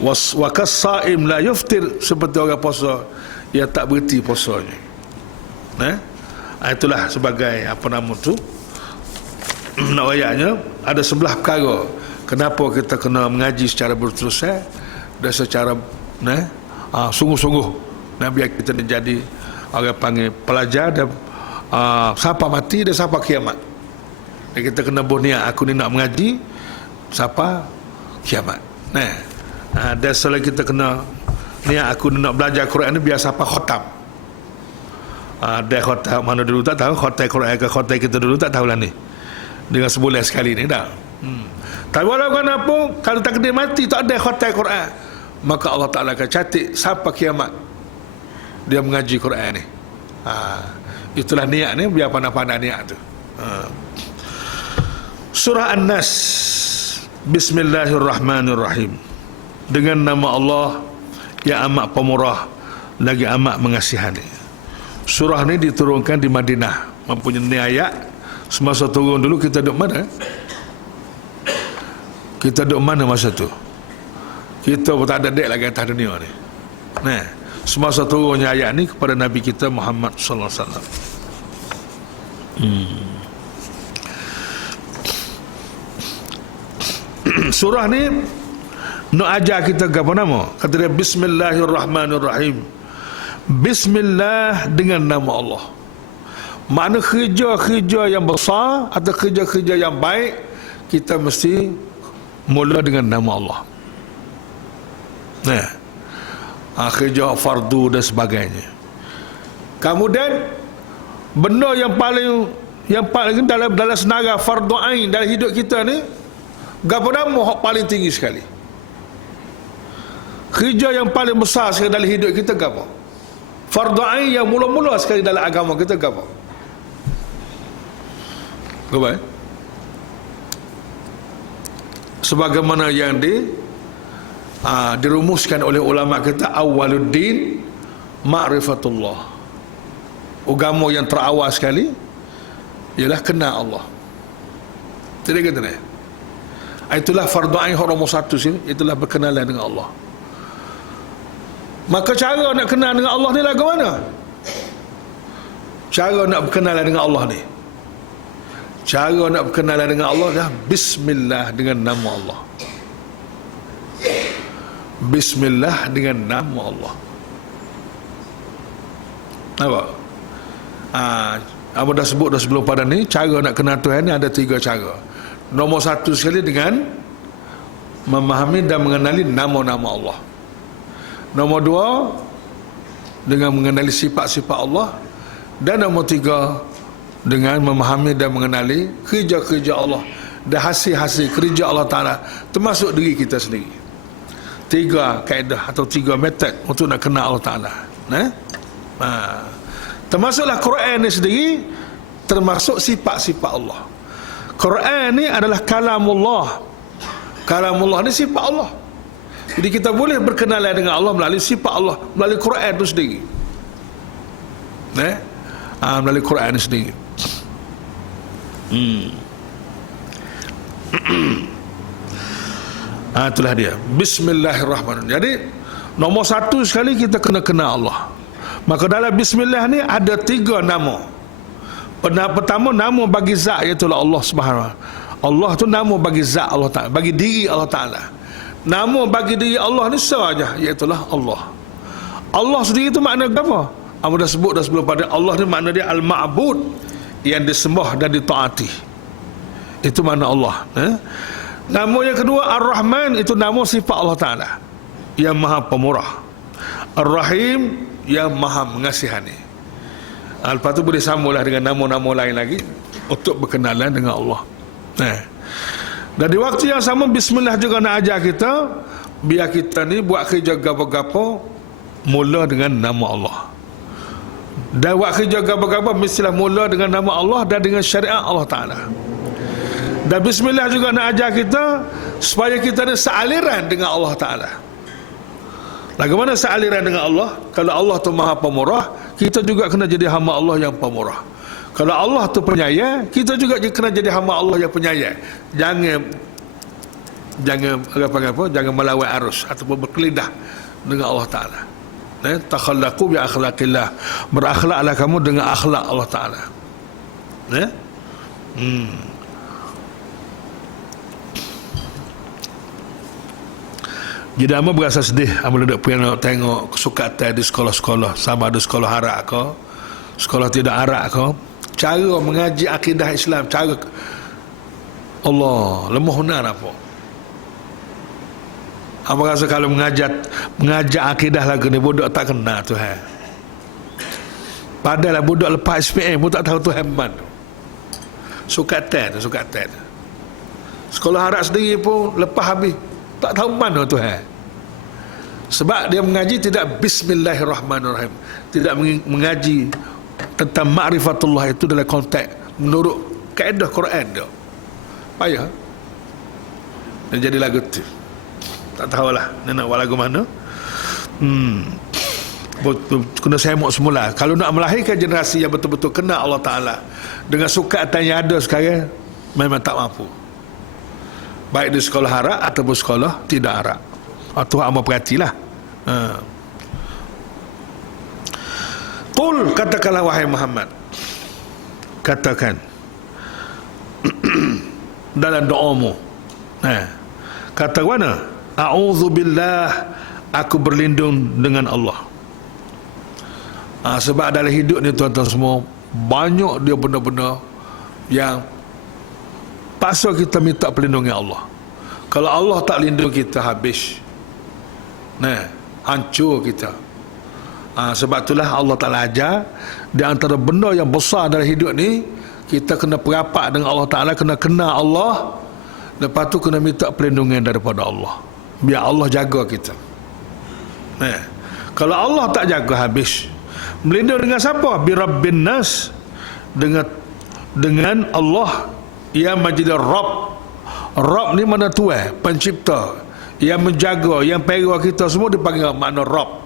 Wa kas saim la yuftir, seperti orang puasa yang tak berhenti puasanya. Itulah sebagai apa nama tu, nak ayatnya ada sebelah perkara kenapa kita kena mengaji secara berterusan dan secara sungguh-sungguh, biar kita menjadi orang panggil pelajar dan sampai mati dan sampai kiamat. Dan kita kena berniat, aku ni nak mengaji sampai kiamat. Dan selain kita kena niat, aku ni nak belajar Quran ni biar sampai khatam. Dia khatam mana dulu tak tahu, khatam Quran ke khatam kita dulu tak tahulah ni, dengan sebulan sekali ni dah. Tapi walaupun apa, kalau takdir mati tak ada khatam Quran, maka Allah Ta'ala akan catat sampai kiamat dia mengaji Quran ni. Itulah niat ni, biar pandai-pandai niat tu. Surah An-Nas. Bismillahirrahmanirrahim. Dengan nama Allah yang amat pemurah lagi amat mengasihani. Surah ni diturunkan di Madinah, mempunyai ayat. Semasa turun dulu kita duduk mana? Kita duduk mana masa tu? Kita pun tak ada dek lagi atas dunia ni. Semasa turunnya ayat ni kepada Nabi kita Muhammad sallallahu alaihi wasallam. Surah ni nak ajar kita apa nama? Kata dia Bismillahirrahmanirrahim. Bismillah dengan nama Allah. Makna kerja-kerja yang besar atau kerja-kerja yang baik, kita mesti mula dengan nama Allah. Kerja fardu dan sebagainya. Kemudian benda yang paling dalam senarai fardu ain dalam hidup kita ni, gapo nama hak paling tinggi sekali. Kerja yang paling besar sekali dalam hidup kita gapo? Fardu ain yang mula-mula sekali dalam agama kita gapo? Gapo? Sebagaimana yang dirumuskan oleh ulama kita, awaluddin ma'rifatullah. Agama yang terawal sekali ialah kenal Allah. Tidak kata ni. Itulah fardu ain nomor satu sini, itulah berkenalan dengan Allah. Maka cara nak kenal dengan Allah ni lagu mana? Cara nak berkenalan dengan Allah ni, cara nak berkenalan dengan Allah dah Bismillah dengan nama Allah. Bismillah dengan nama Allah. Apa? Aba dah sebut dah sebelum pada ni, cara nak kenal Tuhan ni ada 3 cara. Nombor 1 sekali dengan memahami dan mengenali nama-nama Allah. Nombor 2 dengan mengenali sifat-sifat Allah. Dan nombor 3 dengan memahami dan mengenali kerja-kerja Allah dan hasil-hasil kerja Allah Ta'ala, termasuk diri kita sendiri. 3 kaedah atau 3 metod untuk nak kenal Allah Ta'ala. Termasuklah Quran ni sendiri, termasuk sifat-sifat Allah. Quran ni adalah kalamullah. Kalamullah ni sifat Allah. Jadi kita boleh berkenalan dengan Allah melalui sifat Allah, melalui Quran itu sendiri. Melalui Quran itu sendiri. Itulah dia. Bismillahirrahmanirrahim. Jadi nombor 1 sekali kita kena kenal Allah. Maka dalam Bismillah ni ada 3 nama. Pertama, nama bagi zat, iaitu Allah Subhanahu. Allah tu nama bagi zat Allah Ta'ala, bagi diri Allah Ta'ala. Nama bagi diri Allah ni sahaja, iaitu Allah. Allah sendiri tu makna apa? Amba dah sebut dah sebelum pada. Allah ni makna dia al-ma'bud, yang disembah dan ditaati. Itu makna Allah. Nama yang kedua Ar-Rahman, itu nama sifat Allah Ta'ala, yang maha pemurah. Ar-Rahim, yang maha mengasihani. Lepas tu boleh sambunglah dengan nama-nama lain lagi untuk berkenalan dengan Allah. Dan di waktu yang sama, Bismillah juga nak ajar kita, biar kita ni buat kerja gapo-gapo mula dengan nama Allah. Dan buat kerja gapo-gapo mestilah mula dengan nama Allah dan dengan syariat Allah Ta'ala. Dan Bismillah juga nak ajar kita supaya kita ni sealiran dengan Allah Ta'ala. Bagaimana sealiran dengan Allah? Kalau Allah tu maha pemurah, kita juga kena jadi hamba Allah yang pemurah. Kalau Allah tu penyayang, kita juga kena jadi hamba Allah yang penyayang. Jangan jangan melawan arus ataupun berkelidah dengan Allah Ta'ala. Takhallaqu bi akhlaqillah. Berakhlaklah kamu dengan akhlak Allah Ta'ala. Jadi amba berasa sedih amba duduk piano tengok kesukatan di sekolah-sekolah, sama ada sekolah harak ke, sekolah tidak harak ke, cara mengaji akidah Islam, cara Allah lemah benar apa. Amba rasa kalau mengajar akidah lagu ni budak tak kena Tuhan. Padahal budak lepas SPM pun tak tahu Tuhan mana. Sukatan. Sekolah harak sendiri pun lepas habis tak tahu mana Tuhan. Sebab dia mengaji tidak Bismillahirrahmanirrahim, tidak mengaji tentang ma'rifatullah itu dalam konteks menurut kaedah Quran dia. Payah. Dan jadi lagu tu tak tahulah nak buat lagu mana. Kena semok semula. Kalau nak melahirkan generasi yang betul-betul kenal Allah Ta'ala dengan sukatan yang ada sekarang, memang tak mampu, baik di sekolah harak ataupun sekolah tidak harak. Tuhan amat perhatilah. Qul, katakanlah wahai Muhammad, katakan dalam doamu, kata mana? A'udzubillah, aku berlindung dengan Allah. Sebab dalam hidup ni tuan-tuan semua, banyak dia benda-benda yang pasal kita minta perlindungan Allah. Kalau Allah tak lindung kita, habis. Hancur kita. Sebab itulah Allah Ta'ala ajar, di antara benda yang besar dalam hidup ni, kita kena perapat dengan Allah Ta'ala, kena kenal Allah, lepas tu kena minta perlindungan daripada Allah, biar Allah jaga kita. Kalau Allah tak jaga, habis. Melindung dengan siapa? Bi Rabbin Nas, dengan Allah yang menjadi Rabb. Rabb ni mana Tuhan, pencipta, yang menjaga, yang pelihara kita semua, dipanggil makna Rabb.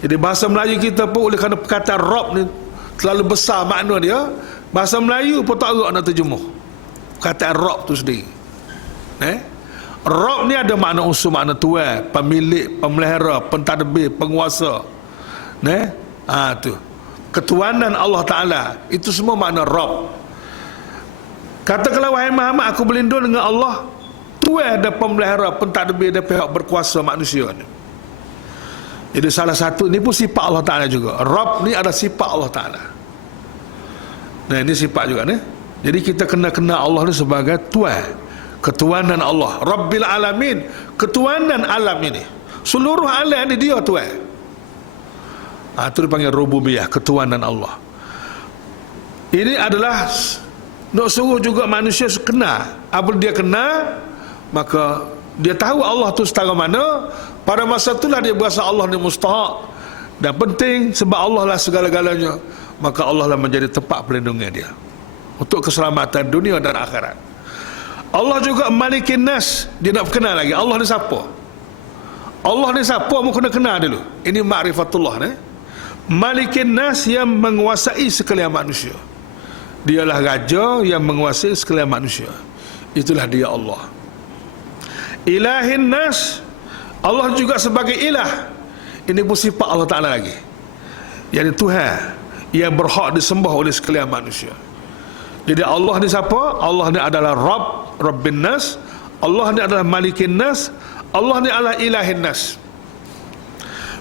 Jadi bahasa Melayu kita pun oleh kerana perkataan Rabb ni terlalu besar makna dia, bahasa Melayu pun tak erat nak terjemuh perkataan Rabb tu sendiri. Rabb ni ada makna unsur, makna Tuhan, pemilik, pemelihara, pentadbir, penguasa. Tu ketuanan Allah Ta'ala, itu semua makna Rabb. Katakanlah wahai Muhammad, aku berlindung dengan Allah, Tuhan dan pemelihara, pentadbir dan pihak berkuasa manusia ni. Jadi salah satu ni pun sifat Allah Ta'ala juga. Rabb ni ada sifat Allah Ta'ala. Nah, ini sifat juga ni. Jadi kita kena Allah ni sebagai Tuhan, ketuanan Allah, Rabbil Alamin, ketuanan alam ini. Seluruh alam ni dia Tuhan. Itu dipanggil rububiyah, ketuanan Allah. Ini adalah nak suruh juga manusia kena. Apabila dia kena, maka dia tahu Allah tu setara mana. Pada masa itulah dia berasa Allah ni mustahak dan penting, sebab Allah lah segala-galanya. Maka Allah lah menjadi tempat perlindungan dia untuk keselamatan dunia dan akhirat. Allah juga Malikin Nas. Dia nak kenal lagi Allah ni siapa. Allah ni siapa mu kena kenal dulu. Ini ma'rifatullah ni. Malikin Nas, yang menguasai sekalian manusia. Dialah raja yang menguasai sekalian manusia. Itulah dia Allah. Ilahin Nas, Allah juga sebagai ilah. Ini pun sifat Allah Ta'ala lagi, yang Tuhan yang berhak disembah oleh sekalian manusia. Jadi Allah ni siapa? Allah ni adalah Rabbin Nas. Allah ni adalah Malikin Nas. Allah ni adalah Ilahin Nas.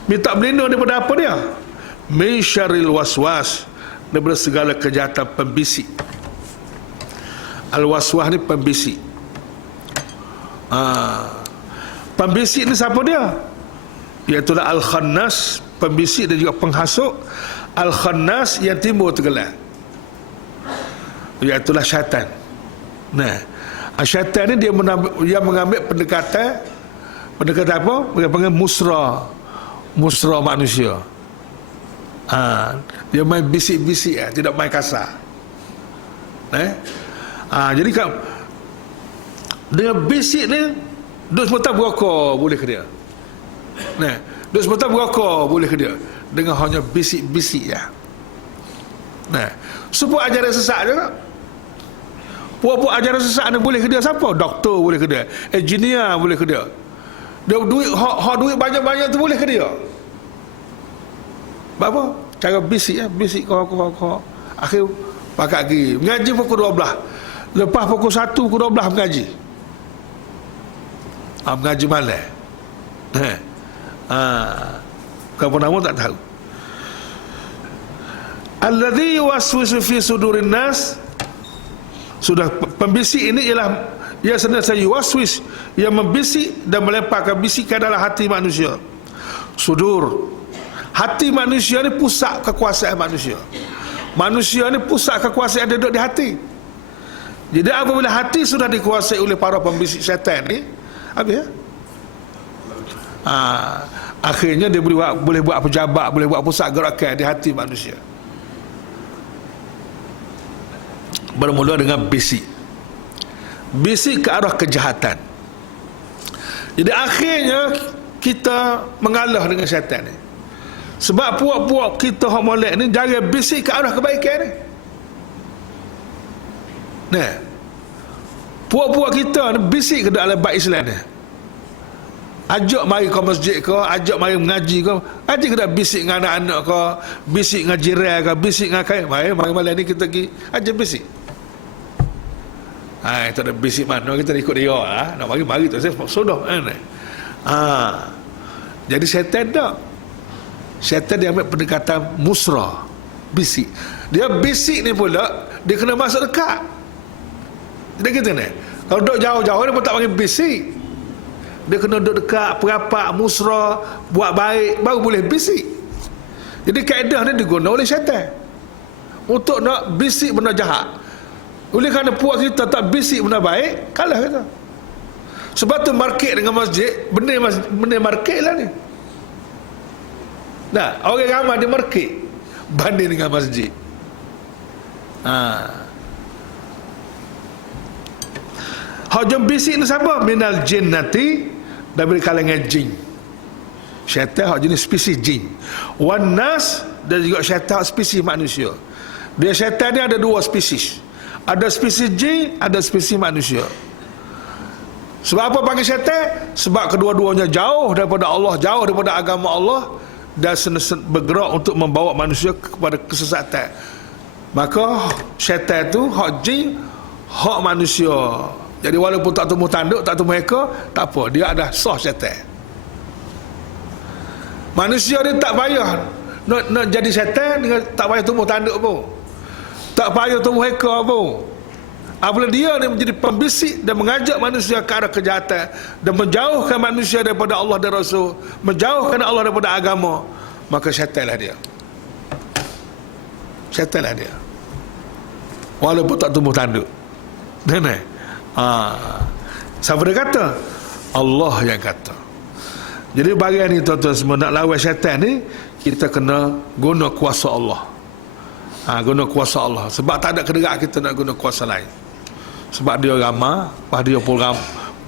Minta berlindung daripada apa dia? Min syarril waswas, daripada segala kejahatan pembisik. Al-waswas ni pembisik. Pembisik ni siapa dia? Iaitulah Al-Khannas, pembisik dan juga penghasut. Al-Khannas, yang timbul tergelar, iaitulah syaitan. Nah, syaitan ni dia mengambil pendekatan apa? Dia panggil musra manusia. Dia main bisik-bisik, tidak main kasar. Jadi kan dengan bisik ni, duk sebentar berokok boleh ke dia? Duk sebentar berokok boleh ke dia? Dengan hanya bisik-bisik ya. Sebut ajaran sesat juga. Puak-puak ajaran sesat ni boleh ke dia siapa? Doktor boleh ke dia? Engineer boleh ke dia? Dia duit, hak duit banyak-banyak tu boleh ke dia? Apa? Cara bisik ya, bisik kau. Akhir pakat pergi mengaji pukul 12. Lepas pukul 1 pukul 12 mengaji. Mengaji malam. Kau nama tak tahu. Alladhi yuwaswisu fi sudurin nas. Sudah, pembisik ini ialah ia senantiasa yuwaswis, yang membisik dan melemparkan bisikan dalam hati manusia. Sudur, hati manusia ni pusat kekuasaan manusia. Manusia ni pusat kekuasaan dia duduk di hati. Jadi apabila hati sudah dikuasai oleh para pembisik syaitan ni, habis ya? Akhirnya dia boleh buat pejabat, boleh buat pusat gerakan di hati manusia. Bermula dengan bisik ke arah kejahatan. Jadi akhirnya kita mengalah dengan syaitan ni. Sebab puak-puak kita hak molek ni jangan bisik ke arah kebaikan ni. Puak-puak kita ni bisik ke dalam bait Islam ni. Ajak mari ke masjid ke, ajak mari mengaji ke, ajak kita bisik dengan anak-anak ke, bisik dengan jiran ke, bisik dengan kain. Mari malam ni kita pergi ajak bisik. Itu ada bisik mana kita ikut dia lah. Nak mari tu saya sudah jadi syaitan tak. Syaitan dia ambil pendekatan musra, bisik. Dia bisik ni pula dia kena masuk dekat. Jadi kita ni kalau duduk jauh-jauh dia pun tak panggil bisik. Dia kena duduk dekat, perapat, musra, buat baik, baru boleh bisik. Jadi kaedah ni diguna oleh syaitan untuk nak bisik benda jahat. Oleh kerana puak kita tak bisik benda baik, kalah kita. Sebab tu market dengan masjid, benda market lah ni. Orang ramai di market banding dengan masjid. Hajam bisik ni siapa? Minal jinnati, dari kalangan jin. Syaitan hak jenis spesies jin. Wan nas, dan juga syaitan spesies manusia. Dia syaitan ni ada dua spesies. Ada spesies jin, ada spesies manusia. Sebab apa panggil syaitan? Sebab kedua-duanya jauh daripada Allah, jauh daripada agama Allah, dan bergerak untuk membawa manusia kepada kesesatan. Maka syaitan tu hak jin, hak manusia. Jadi walaupun tak tumbuh tanduk, tak tumbuh ekor, tak apa, dia ada sah syaitan. Manusia ni tak payah nak jadi syaitan, tak payah tumbuh tanduk pun, Tak payah tumbuh ekor pun. Apabila dia ni menjadi pembisik dan mengajak manusia ke arah kejahatan dan menjauhkan manusia daripada Allah dan Rasul, menjauhkan Allah daripada agama, maka syaitanlah dia. Syaitanlah dia. Walaupun tak tumbuh tanduk. Kan? Siapa dia kata? Allah yang kata. Jadi bagian ni tuan-tuan semua, nak lawan syaitan ni, kita kena guna kuasa Allah. Guna kuasa Allah. Sebab tak ada kederak kita nak guna kuasa lain. Sebab dia ramah, lepas dia pun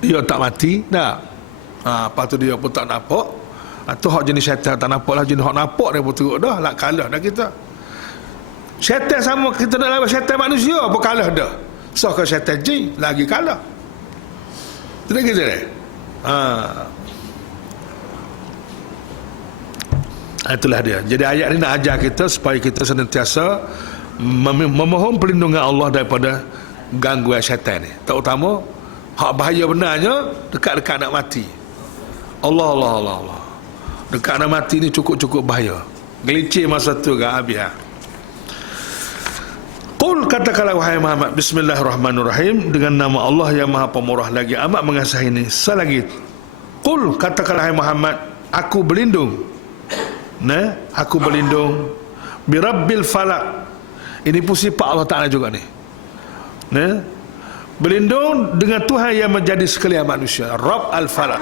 dia tak mati dah. Lepas tu dia pun tak nampak. Tu hak jenis syaitan tak nampak lah. Jenis hak nampak dia pun teruk dah. Lah kalah dah kita. Syaitan sama, kita nak lawan syaitan manusia pun kalah dah. So kalau syaitan jin lagi kalah. Tidak gitu deh. Itulah dia. Jadi ayat ni nak ajar kita supaya kita senantiasa memohon perlindungan Allah daripada gangguan syaitan ni. Terutama hak bahaya benarnya dekat-dekat nak mati. Allah. Dekat nak mati ni cukup-cukup bahaya. Gelicir masa tu kan habis. Qul, katakanlah wahai Muhammad, bismillahirrahmanirrahim, dengan nama Allah yang Maha Pemurah lagi amat mengasihi ini. Selagi Qul, katakanlah wahai Muhammad, aku berlindung. Aku berlindung birabbil falak. Ini pun sifat Allah Ta'ala juga ni. Berlindung dengan Tuhan yang menjadi sekalian manusia. Rabb al-falak.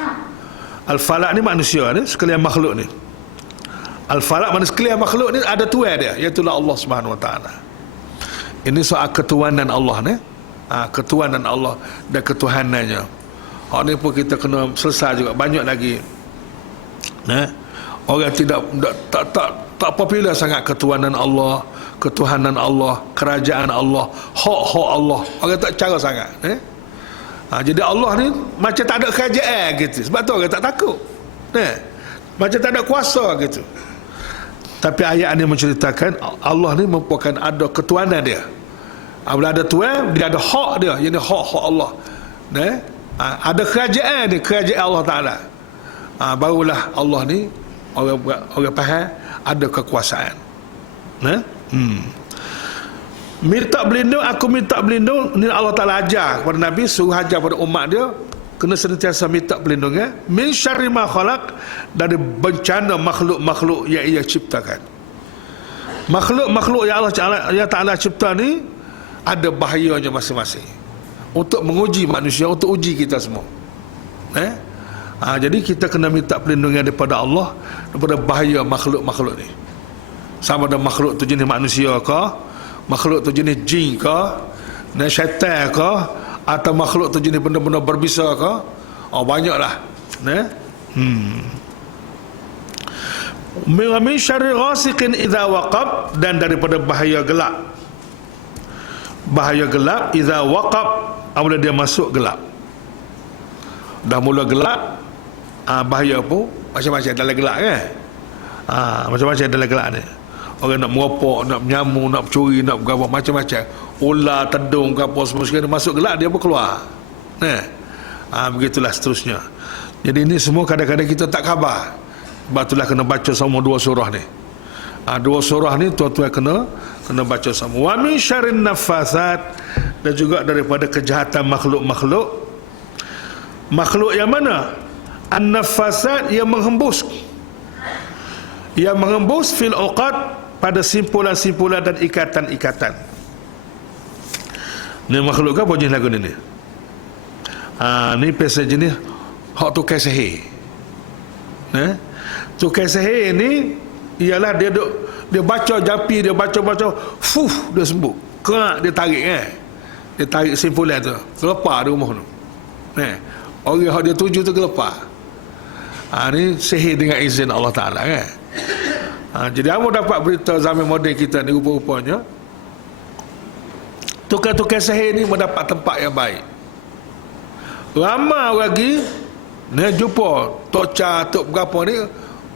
Al-falak ni manusia ni, sekalian makhluk ni. Al-falak mana sekalian makhluk ni ada Tuhan dia, iaitu Allah Subhanahu Wa Ta'ala. Ini soal ketuhanan Allah ni. Ketuhanan Allah dan ketuhanannya. Hak ni pun kita kena selesai juga. Banyak lagi orang tak popular sangat ketuhanan Allah, ketuhanan Allah, kerajaan Allah, hak-hak Allah. Orang tak cara sangat. Jadi Allah ni macam tak ada kerajaan gitu. Sebab tu orang tak takut. Macam tak ada kuasa gitu. Tapi ayat ni menceritakan Allah ni merupakan ada ketuhanan dia. Bila ada Tuhan, dia ada hak dia. Yang ni hak-hak Allah. Ada kerajaan ni, kerajaan Allah Ta'ala. Barulah Allah ni orang faham ada kekuasaan. Minta berlindung, aku minta berlindung. Ni Allah Ta'ala ajar kepada Nabi, suruh ajar pada umat dia, kena senantiasa minta perlindungan min syarri ma khalaq, dari bencana makhluk-makhluk yang ia ciptakan. Makhluk-makhluk yang Allah Ta'ala cipta ni ada bahayanya masing-masing untuk menguji manusia, untuk uji kita semua. Jadi kita kena minta perlindungan daripada Allah daripada bahaya makhluk-makhluk ni. Sama ada makhluk tu jenis manusia ke, makhluk tu jenis jin ke, syaitan ke, atau makhluk tu jenis benda-benda berbisa ke. Banyaklah. Min syarri ghasiqin idza waqab, dan daripada bahaya gelap. Bahaya gelap idza waqab, apabila dia masuk gelap. Dah mula gelap, bahaya pun macam-macam dalam gelap kan. Macam-macam dalam gelap ni. Orang nak meropok, nak menyamuk, nak curi, nak berapa macam-macam. Ular, tedung ke apa semua sekali masuk gelap dia pun keluar. Begitulah seterusnya. Jadi ini semua kadang-kadang kita tak khabar. Sebab itulah kena baca sama dua surah ni. Dua surah ni tuan-tuan kena baca sama. Wa min syarrin naffasat, dan juga daripada kejahatan makhluk-makhluk. Makhluk yang mana? An-naffasat, yang menghembus. Yang menghembus fil uqad, pada simpulan-simpulan dan ikatan-ikatan. Ni makhluk ke apa jenis lagu ni? Ni pasal jenis hak tukar sihir. Tukar sihir ni ialah dia baca jampi, dia baca dia sembuh. Kerak dia tarik dia tarik simpulan tu, kelepar di rumah tu. Orang yang dia tuju tu kelepar. Ni sihir dengan izin Allah Ta'ala kan. Jadi apa dapat berita zaman moden kita ni, rupa-rupanya tukar-tukar sihir ni mendapat tempat yang baik. Ramai lagi ni jumpa Tok Cha, Tok berapa ni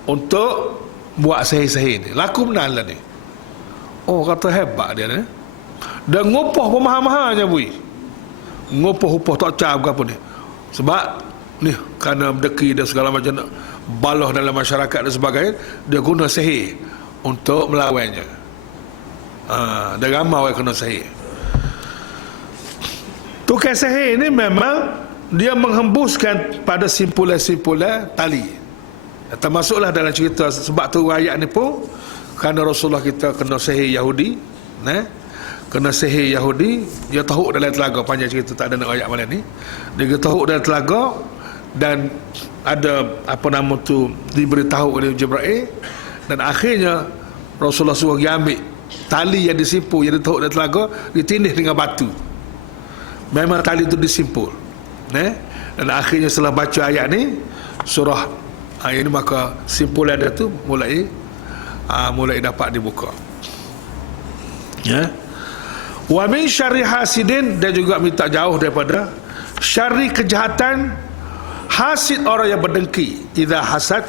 untuk buat sihir-sihir ni. Laku benar lah ni. Kata hebat dia ni. Dan ngupoh pemahamannya bui. Ngupoh Tok Cha berapa ni. Sebab ni kerana berdeki dan segala macam baloh dalam masyarakat dan sebagainya, dia guna sihir untuk melawannya. Dah ramai orang kena sihir. Tukang sihir ni memang dia menghembuskan pada simpulan-simpulan tali. Termasuklah dalam cerita, sebab tu ayat ni pun kerana Rasulullah kita kena sihir Yahudi, kena sihir Yahudi, dia tahuk dalam telaga. Panjang cerita, tak ada nak ayat malam ni. Dia tahuk dalam telaga dan ada apa nama tu, diberitahu oleh Jibril, dan akhirnya Rasulullah suruh dia ambil tali yang disimpul, yang ditahuk dalam telaga, ditindih dengan batu. Memang tali itu disimpul, dan akhirnya setelah baca ayat ni, surah ayat ni, maka simpulan dia tu mulai dapat dibuka. Wa min syarri hasidin, dan juga minta jauh daripada syarri kejahatan hasid, orang yang berdengki. Idza hasad,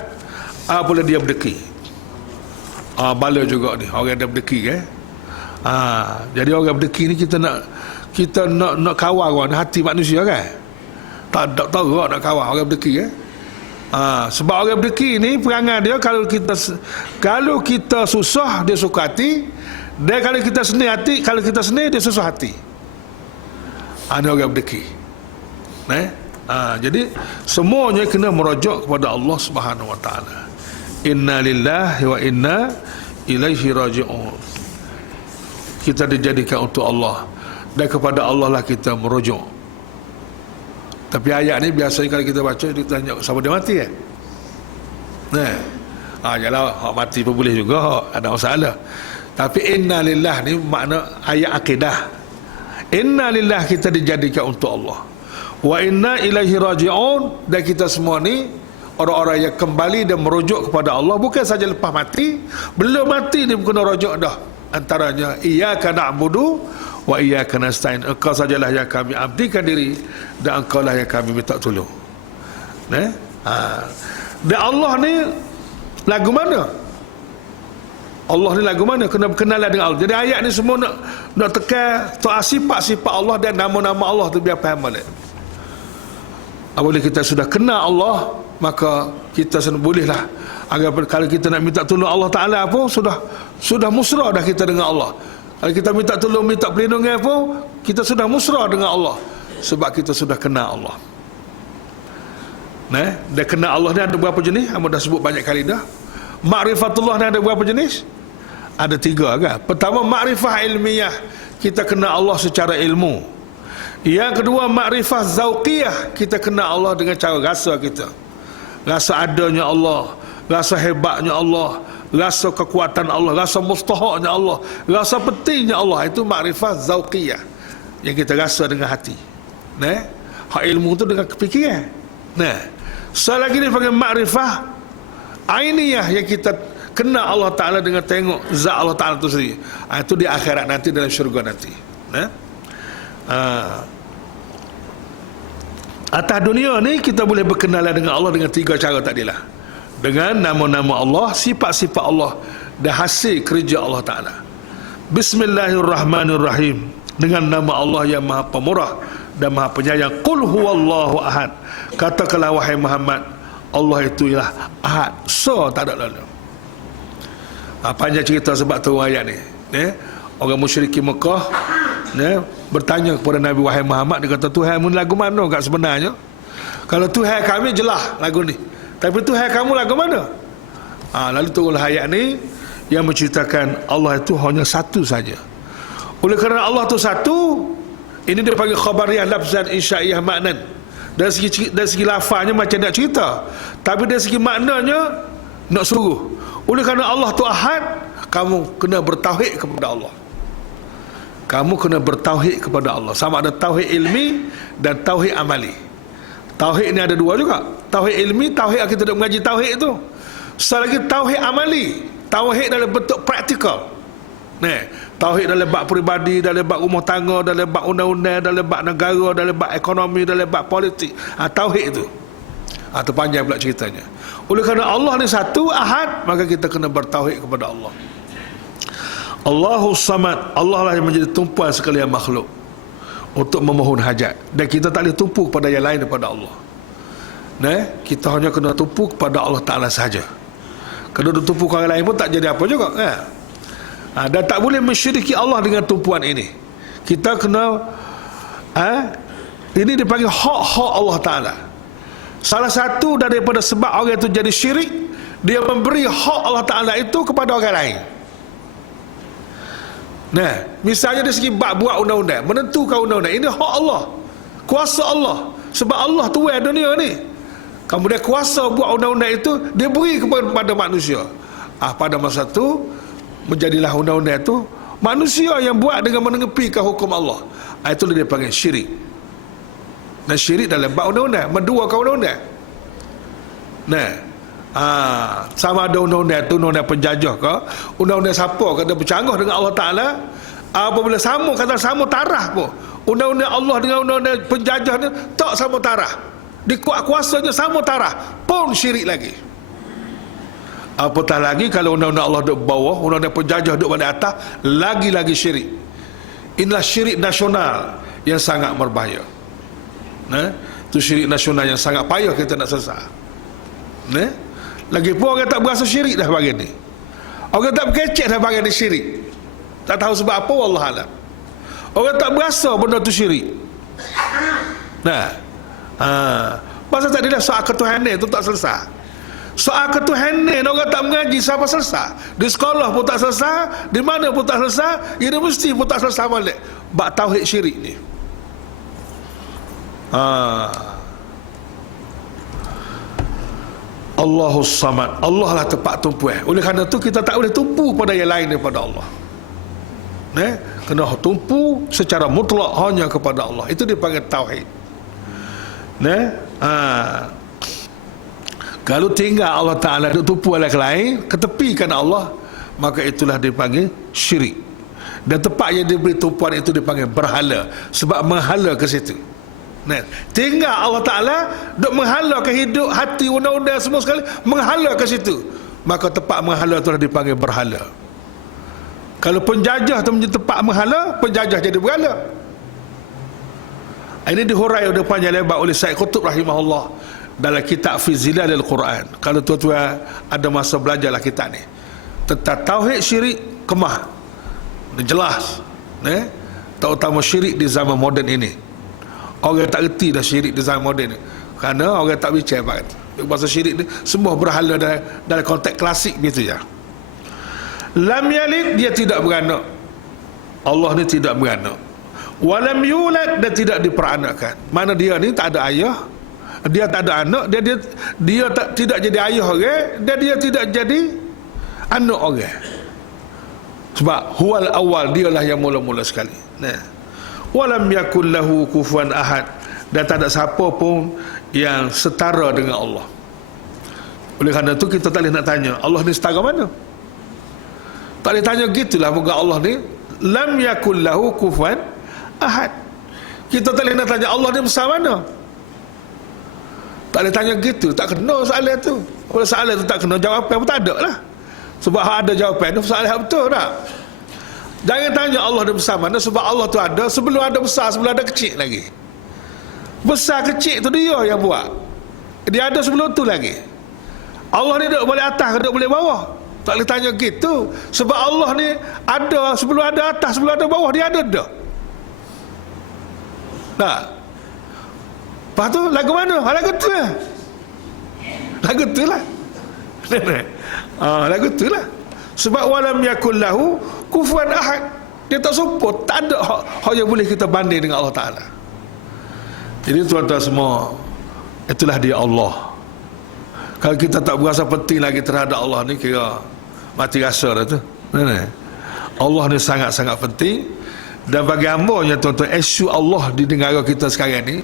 apabila dia berdengki. Bala juga ni orang yang berdengki, jadi orang berdengki ni kita nak kawal orang hati manusia, kan? Tak tahu nak kawal orang berdengki, sebab orang berdengki ni perangai dia, kalau kita susah dia suka hati, dan kalau kita senang dia susah hati. Ada orang berdengki. Jadi semuanya kena merujuk kepada Allah Subhanahu Wa Taala. Inna lillahi wa inna ilaihi raji'un. Kita dijadikan untuk Allah, dan kepada Allah lah kita merujuk. Tapi ayat ni biasanya kalau kita baca, dia tanya siapa dia mati, Yalah, hak mati pun boleh juga, ada masalah. Tapi inna lillah ni makna ayat akidah. Inna lillah, kita dijadikan untuk Allah. Wa inna ilaihi raji'un, dan kita semua ni orang-orang yang kembali dan merujuk kepada Allah. Bukan saja lepas mati, belum mati ni kena rujuk dah. Antaranya iyyaka na'budu wa iyyaka nasta'in. Engkau sajalah yang kami abdikan diri, dan engkau lah yang kami minta tolong. Dan Allah ni lagu mana? Allah ni lagu mana? Kena berkenalan dengan Allah. Jadi ayat ni semua nak tekan sifat-sifat Allah dan nama-nama Allah tu, biar faham balik. Apabila kita sudah kenal Allah, maka kita bolehlah, agar kalau kita nak minta tolong Allah Ta'ala pun sudah musra dah kita dengan Allah. Kalau kita minta tolong, minta perlindungan pun, kita sudah musra dengan Allah, sebab kita sudah kenal Allah. Dan kenal Allah ni ada berapa jenis? Amba dah sebut banyak kali dah. Ma'rifatullah ni ada berapa jenis? Ada 3, kan? Pertama, ma'rifah ilmiah, kita kenal Allah secara ilmu. Yang kedua, ma'rifah zauqiyah, kita kenal Allah dengan cara rasa kita, rasa adanya Allah, rasa hebatnya Allah, rasa kekuatan Allah, rasa mustahaknya Allah, rasa pentingnya Allah. Itu ma'rifah zauqiyah, yang kita rasa dengan hati. Hak ilmu tu dengan kefikiran. Selagi ni panggil ma'rifah ainiyah, yang kita kenal Allah Ta'ala dengan tengok zat Allah Ta'ala tu sendiri. Itu di akhirat nanti, dalam syurga nanti. Atas dunia ni kita boleh berkenalan dengan Allah dengan 3 cara tadilah. Dengan nama-nama Allah, sifat-sifat Allah, dan hasil kerja Allah Ta'ala. Bismillahirrahmanirrahim, dengan nama Allah yang Maha Pemurah dan Maha Penyayang. Qul huwallahu ahad, katakanlah wahai Muhammad, Allah itu ialah ahad, tak ada lain. Panjang cerita sebab tu ayat ni. Orang musyrikin Mekah bertanya kepada Nabi, wahai Muhammad, dia kata, Tuhan mu lagu mana kat sebenarnya? Kalau Tuhan kami jelas lagu ni, tapi Tuhan kamu lagu mana? Lalu turunlah ayat ni yang menceritakan Allah itu hanya satu saja. Oleh kerana Allah itu satu, ini dia panggil khabariyah lafzan insya'iyah maknan. Dari segi lafaznya macam nak cerita, tapi dari segi maknanya nak suruh. Oleh kerana Allah tu ahad, kamu kena bertauhid kepada Allah. Kamu kena bertauhid kepada Allah. Sama ada tauhid ilmi dan tauhid amali. Tauhid ni ada 2 juga. Tauhid ilmi, tauhid kita duk mengaji tauhid tu. Selagi tauhid amali, tauhid dalam bentuk praktikal. Tauhid dalam bab peribadi, dalam bab rumah tangga, dalam bab undang-undang, dalam bab negara, dalam bab ekonomi, dalam bab politik. Tauhid itu. Itu panjang pula ceritanya. Oleh kerana Allah ni satu, ahad, maka kita kena bertauhid kepada Allah. Allahus Samad, Allah lah yang menjadi tumpuan sekalian makhluk untuk memohon hajat, dan kita tak boleh tumpu kepada yang lain daripada Allah. Kita hanya kena tumpu kepada Allah Ta'ala sahaja. Kalau tumpu ke orang lain pun tak jadi apa juga, Dan tak boleh mensyiriki Allah dengan tumpuan ini. Kita kena ini dipanggil hak-hak Allah Ta'ala. Salah satu daripada sebab orang itu jadi syirik, dia memberi hak Allah Ta'ala itu kepada orang lain. Nah, misalnya dari segi buat undang-undang, menentukan undang-undang, ini hak Allah, kuasa Allah. Sebab Allah tuai dunia ni. Kemudian kuasa buat undang-undang itu dia beri kepada manusia. Pada masa itu menjadilah undang-undang itu manusia yang buat dengan mengepikan hukum Allah. Itu dia panggil syirik. Dan syirik dalam buat undang-undang, menduakan undang-undang. Nah, sama ada undang-undang itu, undang-undang penjajah ke, undang-undang siapa kata bercanggah dengan Allah Ta'ala, apabila sama kata sama tarah pun, undang-undang Allah dengan undang-undang penjajah ni tak sama tarah, dikuat kuasanya sama tarah, pun syirik lagi. Apatah lagi kalau undang-undang Allah duduk bawah, undang-undang penjajah duduk pada atas, lagi-lagi syirik. Inilah syirik nasional yang sangat berbahaya. Itu syirik nasional yang sangat payah kita nak selesai. Lagipun orang tak berasa syirik dah bagian ni. Orang tak berkecek dah bagian ni syirik. Tak tahu sebab apa, wallahualam. Orang tak berasa benda tu syirik. Pasal tak ada soal ketuhanan tu tak selesai. Soal ketuhanan orang tak mengaji sampai selesai. Di sekolah pun tak selesai, di mana pun tak selesai, universiti pun tak selesai balik. Bab tauhid syirik ni. Allahus Samad, Allah lah tempat tumpuan. Oleh kerana itu kita tak boleh tumpu pada yang lain daripada Allah. Kena tumpu secara mutlak hanya kepada Allah. Itu dipanggil tauhid. Kalau tinggal Allah Ta'ala duk tumpu oleh lain, ketepikan Allah, maka itulah dipanggil syirik. Dan tempat yang diberi tumpuan itu dipanggil berhala, sebab menghala ke situ. Tinggal Allah Ta'ala duk menghala ke hidup, hati, undang-undang semua sekali, menghala ke situ, maka tempat menghala itulah dipanggil berhala. Kalau penjajah itu menjadi tempat menghala, penjajah jadi berhala. Ini dihurai oleh panjang lebar oleh Syekh Qutb rahimahullah dalam kitab Fi Zilalil Quran. Kalau tuan-tuan ada masa belajarlah kitab ni tentang tauhid syirik kemah. Jelas, terutama syirik di zaman moden ini. Orang tak reti dah syirik di zaman moden ni, kerana orang tak bicara pasal syirik ni, semua berhala dalam konteks klasik gitu ya. Lam yalid, dia tidak beranak. Allah ni tidak beranak. Walam yulad, dan tidak diperanakkan. Mana dia ni tak ada ayah, dia tak ada anak, dia tidak jadi ayah orang, dan dia tidak jadi anak orang. Sebab huwal awal, dialah yang mula-mula sekali. Walam yakul lahu kufuwan ahad, dan tak ada siapa pun yang setara dengan Allah. Oleh kerana itu kita tak boleh nak tanya Allah ni setara mana. Tak boleh tanya gitulah, moga Allah ni lam yakul lahu kufuwan ahad. Kita tak boleh nak tanya Allah ni besar mana. Tak boleh tanya gitu, tak kena soalan tu. Kalau soalan tu tak kena, jawapan pun tak ada lah. Sebab ada jawapan tu soalan yang betul tak. Jangan tanya Allah ni besar mana, sebab Allah tu ada sebelum ada besar, sebelum ada kecil lagi. Besar kecil tu dia yang buat. Dia ada sebelum tu lagi. Allah ni duduk boleh atas, duduk boleh bawah. Tak boleh tanya gitu. Sebab Allah ni ada sebelum ada atas, sebelum ada bawah, dia ada dah. Lepas tu lagu mana? Lagu tu lah. Lagu tu lah. Lagu tu lah. Sebab walam yakul lahu kufuwan ahad. Dia tak support, tak ada hak yang boleh kita banding dengan Allah Ta'ala. Jadi tuan-tuan semua, itulah dia Allah. Kalau kita tak berasa penting lagi terhadap Allah ni, kira mati rasa dah tu. Allah ni sangat-sangat penting. Dan bagi hambanya tuan-tuan, isu Allah di negara kita sekarang ni,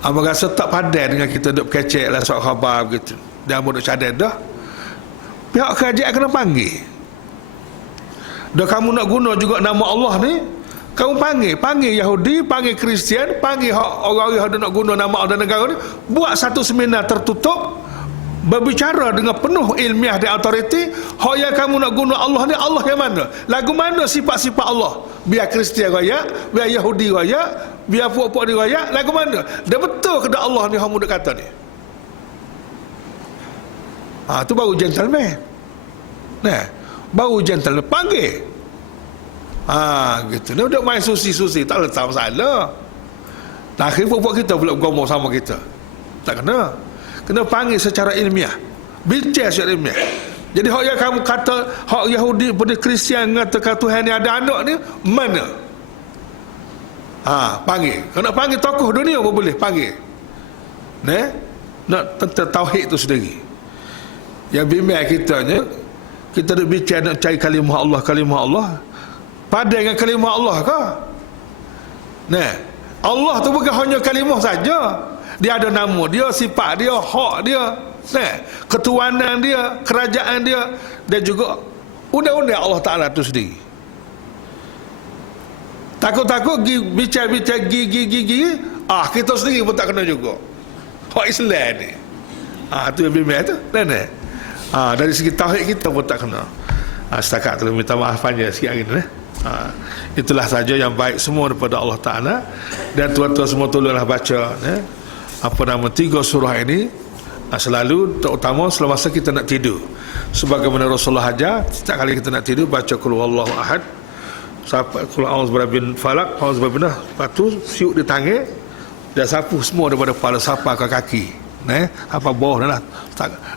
hamba rasa tak padan dengan kita duk kecek lah soal khabar begitu. Dan hamba duk cadang dah, pihak kerajaan kena panggil. Dan kamu nak guna juga nama Allah ni, kamu panggil Yahudi, panggil Kristian, panggil orang-orang yang nak guna nama Allah dan negara ni, buat satu seminar tertutup, berbicara dengan penuh ilmiah dan autoriti. Hak yang kamu nak guna Allah ni, Allah yang mana? Lagu mana sifat-sifat Allah? Biar Kristian raya, biar Yahudi raya, biar puak-puak ni raya, lagu mana? Dia betul ke Allah ni kamu nak kata ni? Tu baru gentleman. baru jantan panggil. Gitu. Dia duduk main susi-susi, tak letak masalah. Akhir buat kita pula bergomong sama kita. Tak kena. Kena panggil secara ilmiah. Bincang secara ilmiah. Jadi hak yang kamu kata, hak Yahudi pada Kristian mengatakan Tuhan ni ada anak ni, mana? Panggil. Kena panggil tokoh dunia pun boleh panggil. Nak tentang tauhid tu sendiri. Yang bimbang kita nak bincang nak cari kalimah Allah. Padan dengan kalimah Allah ke? Allah tu bukan hanya kalimah saja. Dia ada nama dia, sifat dia, hak dia, ketuanan dia, kerajaan dia, dan juga undang-undang Allah Ta'ala tu sendiri. Takut-takut bincang-bincang gigi, kita sendiri pun tak kena juga. Hak Islam ni. Tu yang bimbang tu. Dari segi tauhid kita pun tak kena. Setakat tu minta maaf panjang sikit hari ni. Itulah saja yang baik semua daripada Allah Ta'ala. Dan tuan-tuan semua tolonglah baca 3 surah ini selalu, terutama selama masa kita nak tidur. Sebagaimana Rasulullah ajar, setiap kali kita nak tidur baca Qul huwallahu ahad, sampai Qul a'udzu birabbil falaq, a'udzu birabbin nas, lepas tu siuk di tangan dan sapu semua daripada kepala sampai ke kaki. Apa bawah dah lah,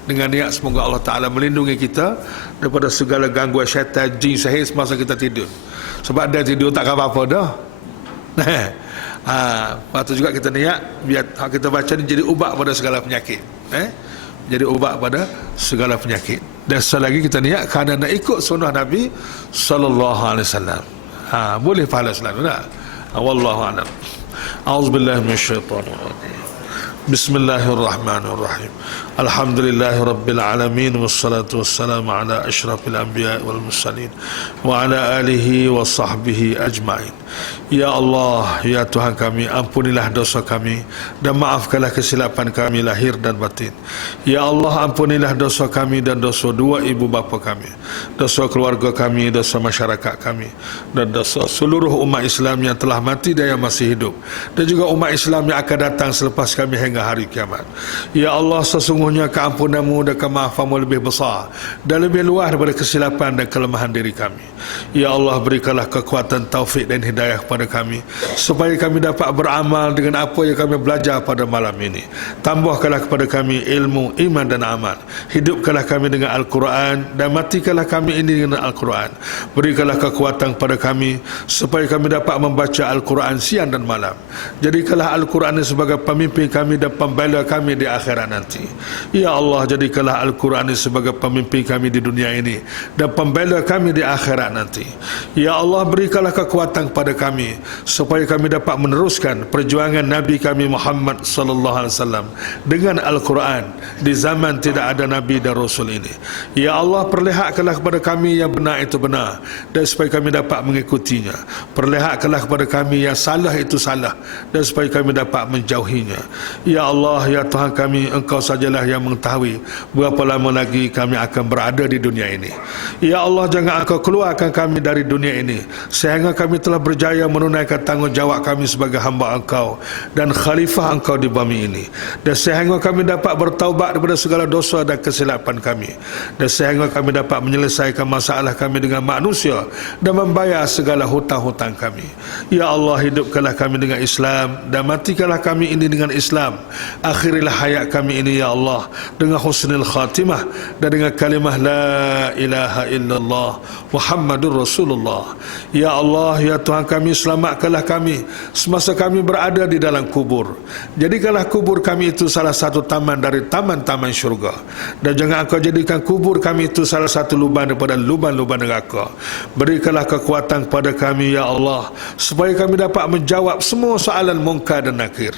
dengan niat semoga Allah Ta'ala melindungi kita daripada segala gangguan syaitan, jin, sihir semasa kita tidur. Sebab dia tidur tak apa-apa dah. Lepas tu juga kita niat biar kita baca ni jadi ubat pada segala penyakit. Jadi ubat pada segala penyakit. Dan sekali lagi kita niat kerana nak ikut sunnah Nabi sallallahu alaihi wasallam. Boleh pahala selalu tak? Wallahu a'lam. A'udzubillahi minasyaitanir rajim. Bismillahirrahmanirrahim. Alhamdulillahi rabbil alamin, wassalatu wassalamu ala asyrafil anbiya wal mursalin wa ala alihi wa sahbihi ajma'in. Ya Allah, ya Tuhan kami, ampunilah dosa kami dan maafkanlah kesilapan kami lahir dan batin. Ya Allah, ampunilah dosa kami dan dosa dua ibu bapa kami, dosa keluarga kami, dosa masyarakat kami, dan dosa seluruh umat Islam yang telah mati dan yang masih hidup, dan juga umat Islam yang akan datang selepas kami hingga hari kiamat. Ya Allah, sesungguhnya keampunan-Mu dan kemaafanmu lebih besar dan lebih luas daripada kesilapan dan kelemahan diri kami. Ya Allah, berikanlah kekuatan, taufik dan hidayah kepada kami supaya kami dapat beramal dengan apa yang kami belajar pada malam ini. Tambahkanlah kepada kami ilmu, iman dan amal. Hidupkanlah kami dengan Al-Quran dan matikanlah kami ini dengan Al-Quran. Berikanlah kekuatan kepada kami supaya kami dapat membaca Al-Quran siang dan malam. Jadikanlah Al-Quran sebagai pemimpin kami dan pembela kami di akhirat nanti. Ya Allah, jadikanlah Al-Quran sebagai pemimpin kami di dunia ini dan pembela kami di akhirat nanti. Ya Allah, berikanlah kekuatan kepada kami supaya kami dapat meneruskan perjuangan Nabi kami Muhammad sallallahu alaihi wasallam dengan Al-Quran di zaman tidak ada Nabi dan Rasul ini. Ya Allah, perlihatkanlah kepada kami yang benar itu benar dan supaya kami dapat mengikutinya. Perlihatkanlah kepada kami yang salah itu salah dan supaya kami dapat menjauhinya. Ya Allah, ya Tuhan kami, Engkau sajalah yang mengetahui berapa lama lagi kami akan berada di dunia ini. Ya Allah, jangan Engkau keluarkan kami dari dunia ini sehingga kami telah berjaya menunaikan tanggungjawab kami sebagai hamba Engkau dan khalifah Engkau di bumi ini, dan sehingga kami dapat bertaubat daripada segala dosa dan kesilapan kami, dan sehingga kami dapat menyelesaikan masalah kami dengan manusia dan membayar segala hutang-hutang kami. Ya Allah, hidupkanlah kami dengan Islam dan matikanlah kami ini dengan Islam. Akhirilah hayat kami ini ya Allah dengan husnul khatimah dan dengan kalimah la ilaha illallah Muhammadur Rasulullah. Ya Allah, ya Tuhan kami, selamatkanlah kami semasa kami berada di dalam kubur. Jadikanlah kubur kami itu salah satu taman dari taman-taman syurga, dan jangan Engkau jadikan kubur kami itu salah satu lubang daripada lubang-lubang neraka. Berikanlah kekuatan kepada kami ya Allah supaya kami dapat menjawab semua soalan munkar dan nakir.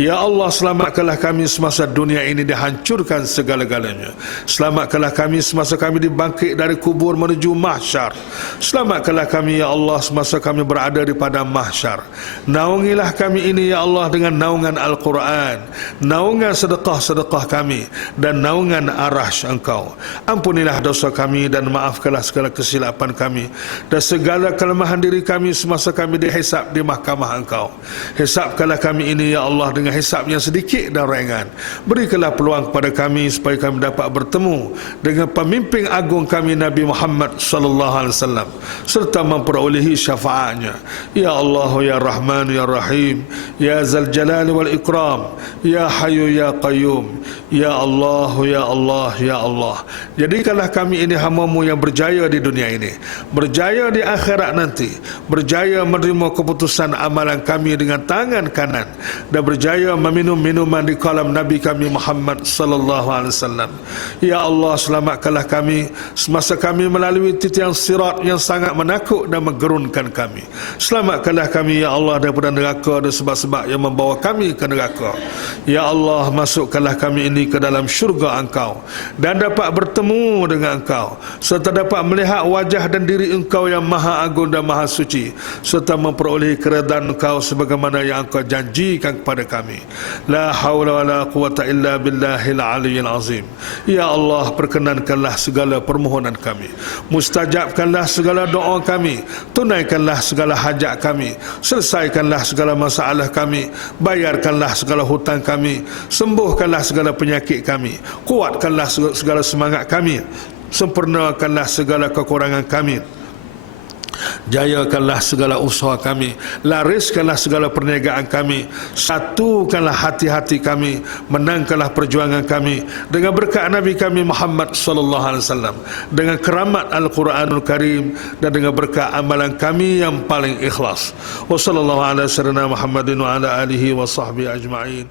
Ya Allah, selamatkanlah kami semasa dunia ini dihancurkan segala-galanya. Selamatkanlah kami semasa kami dibangkit dari kubur menuju mahsyar. Selamatkanlah kami ya Allah semasa kami berada di padang mahsyar. Naungilah kami ini ya Allah dengan naungan Al-Quran, naungan sedekah-sedekah kami dan naungan arasy Engkau. Ampunilah dosa kami dan maafkanlah segala kesilapan kami dan segala kelemahan diri kami semasa kami dihisab di mahkamah Engkau. Hisabkanlah kami ini ya Allah dengan hisab yang sedikit dan ringan. Berikanlah peluang peluang kepada kami supaya kami dapat bertemu dengan pemimpin agung kami Nabi Muhammad sallallahu alaihi wasallam serta memperolehi syafaatnya. Ya Allah ya Rahman ya Rahim, ya Zal Jalal wal Ikram, ya Hayyu ya Qayyum, ya Allah ya Allah ya Allah. Jadikanlah kami ini hamba-Mu yang berjaya di dunia ini, berjaya di akhirat nanti, berjaya menerima keputusan amalan kami dengan tangan kanan, dan berjaya meminum minuman di kolam Nabi kami Muhammad sallallahu alaihi wasallam. Ya Allah, selamatkanlah kami semasa kami melalui titian sirat yang sangat menakut dan menggerunkan kami. Selamatkanlah kami ya Allah daripada neraka dan sebab-sebab yang membawa kami ke neraka. Ya Allah, masukkanlah kami ini ke dalam syurga Engkau dan dapat bertemu dengan Engkau serta dapat melihat wajah dan diri Engkau yang maha agung dan maha suci serta memperolehi keredaan Engkau sebagaimana yang Engkau janjikan kepada kami. La haula wala quwata illa billahil aliyyil azim. Ya Allah, perkenankanlah segala permohonan kami, mustajabkanlah segala doa kami, tunaikanlah segala hajat kami, selesaikanlah segala masalah kami, bayarkanlah segala hutang kami, sembuhkanlah segala penyakit kami, kuatkanlah segala semangat kami, sempurnakanlah segala kekurangan kami, jayakanlah segala usaha kami, lariskanlah segala perniagaan kami, satukanlah hati-hati kami, menangkanlah perjuangan kami dengan berkat Nabi kami Muhammad sallallahu alaihi wasallam, dengan keramat Al-Quranul Karim dan dengan berkat amalan kami yang paling ikhlas. Wa sallallahu ala sayyidina Muhammadin wa ala alihi wa sahbihi ajma'in.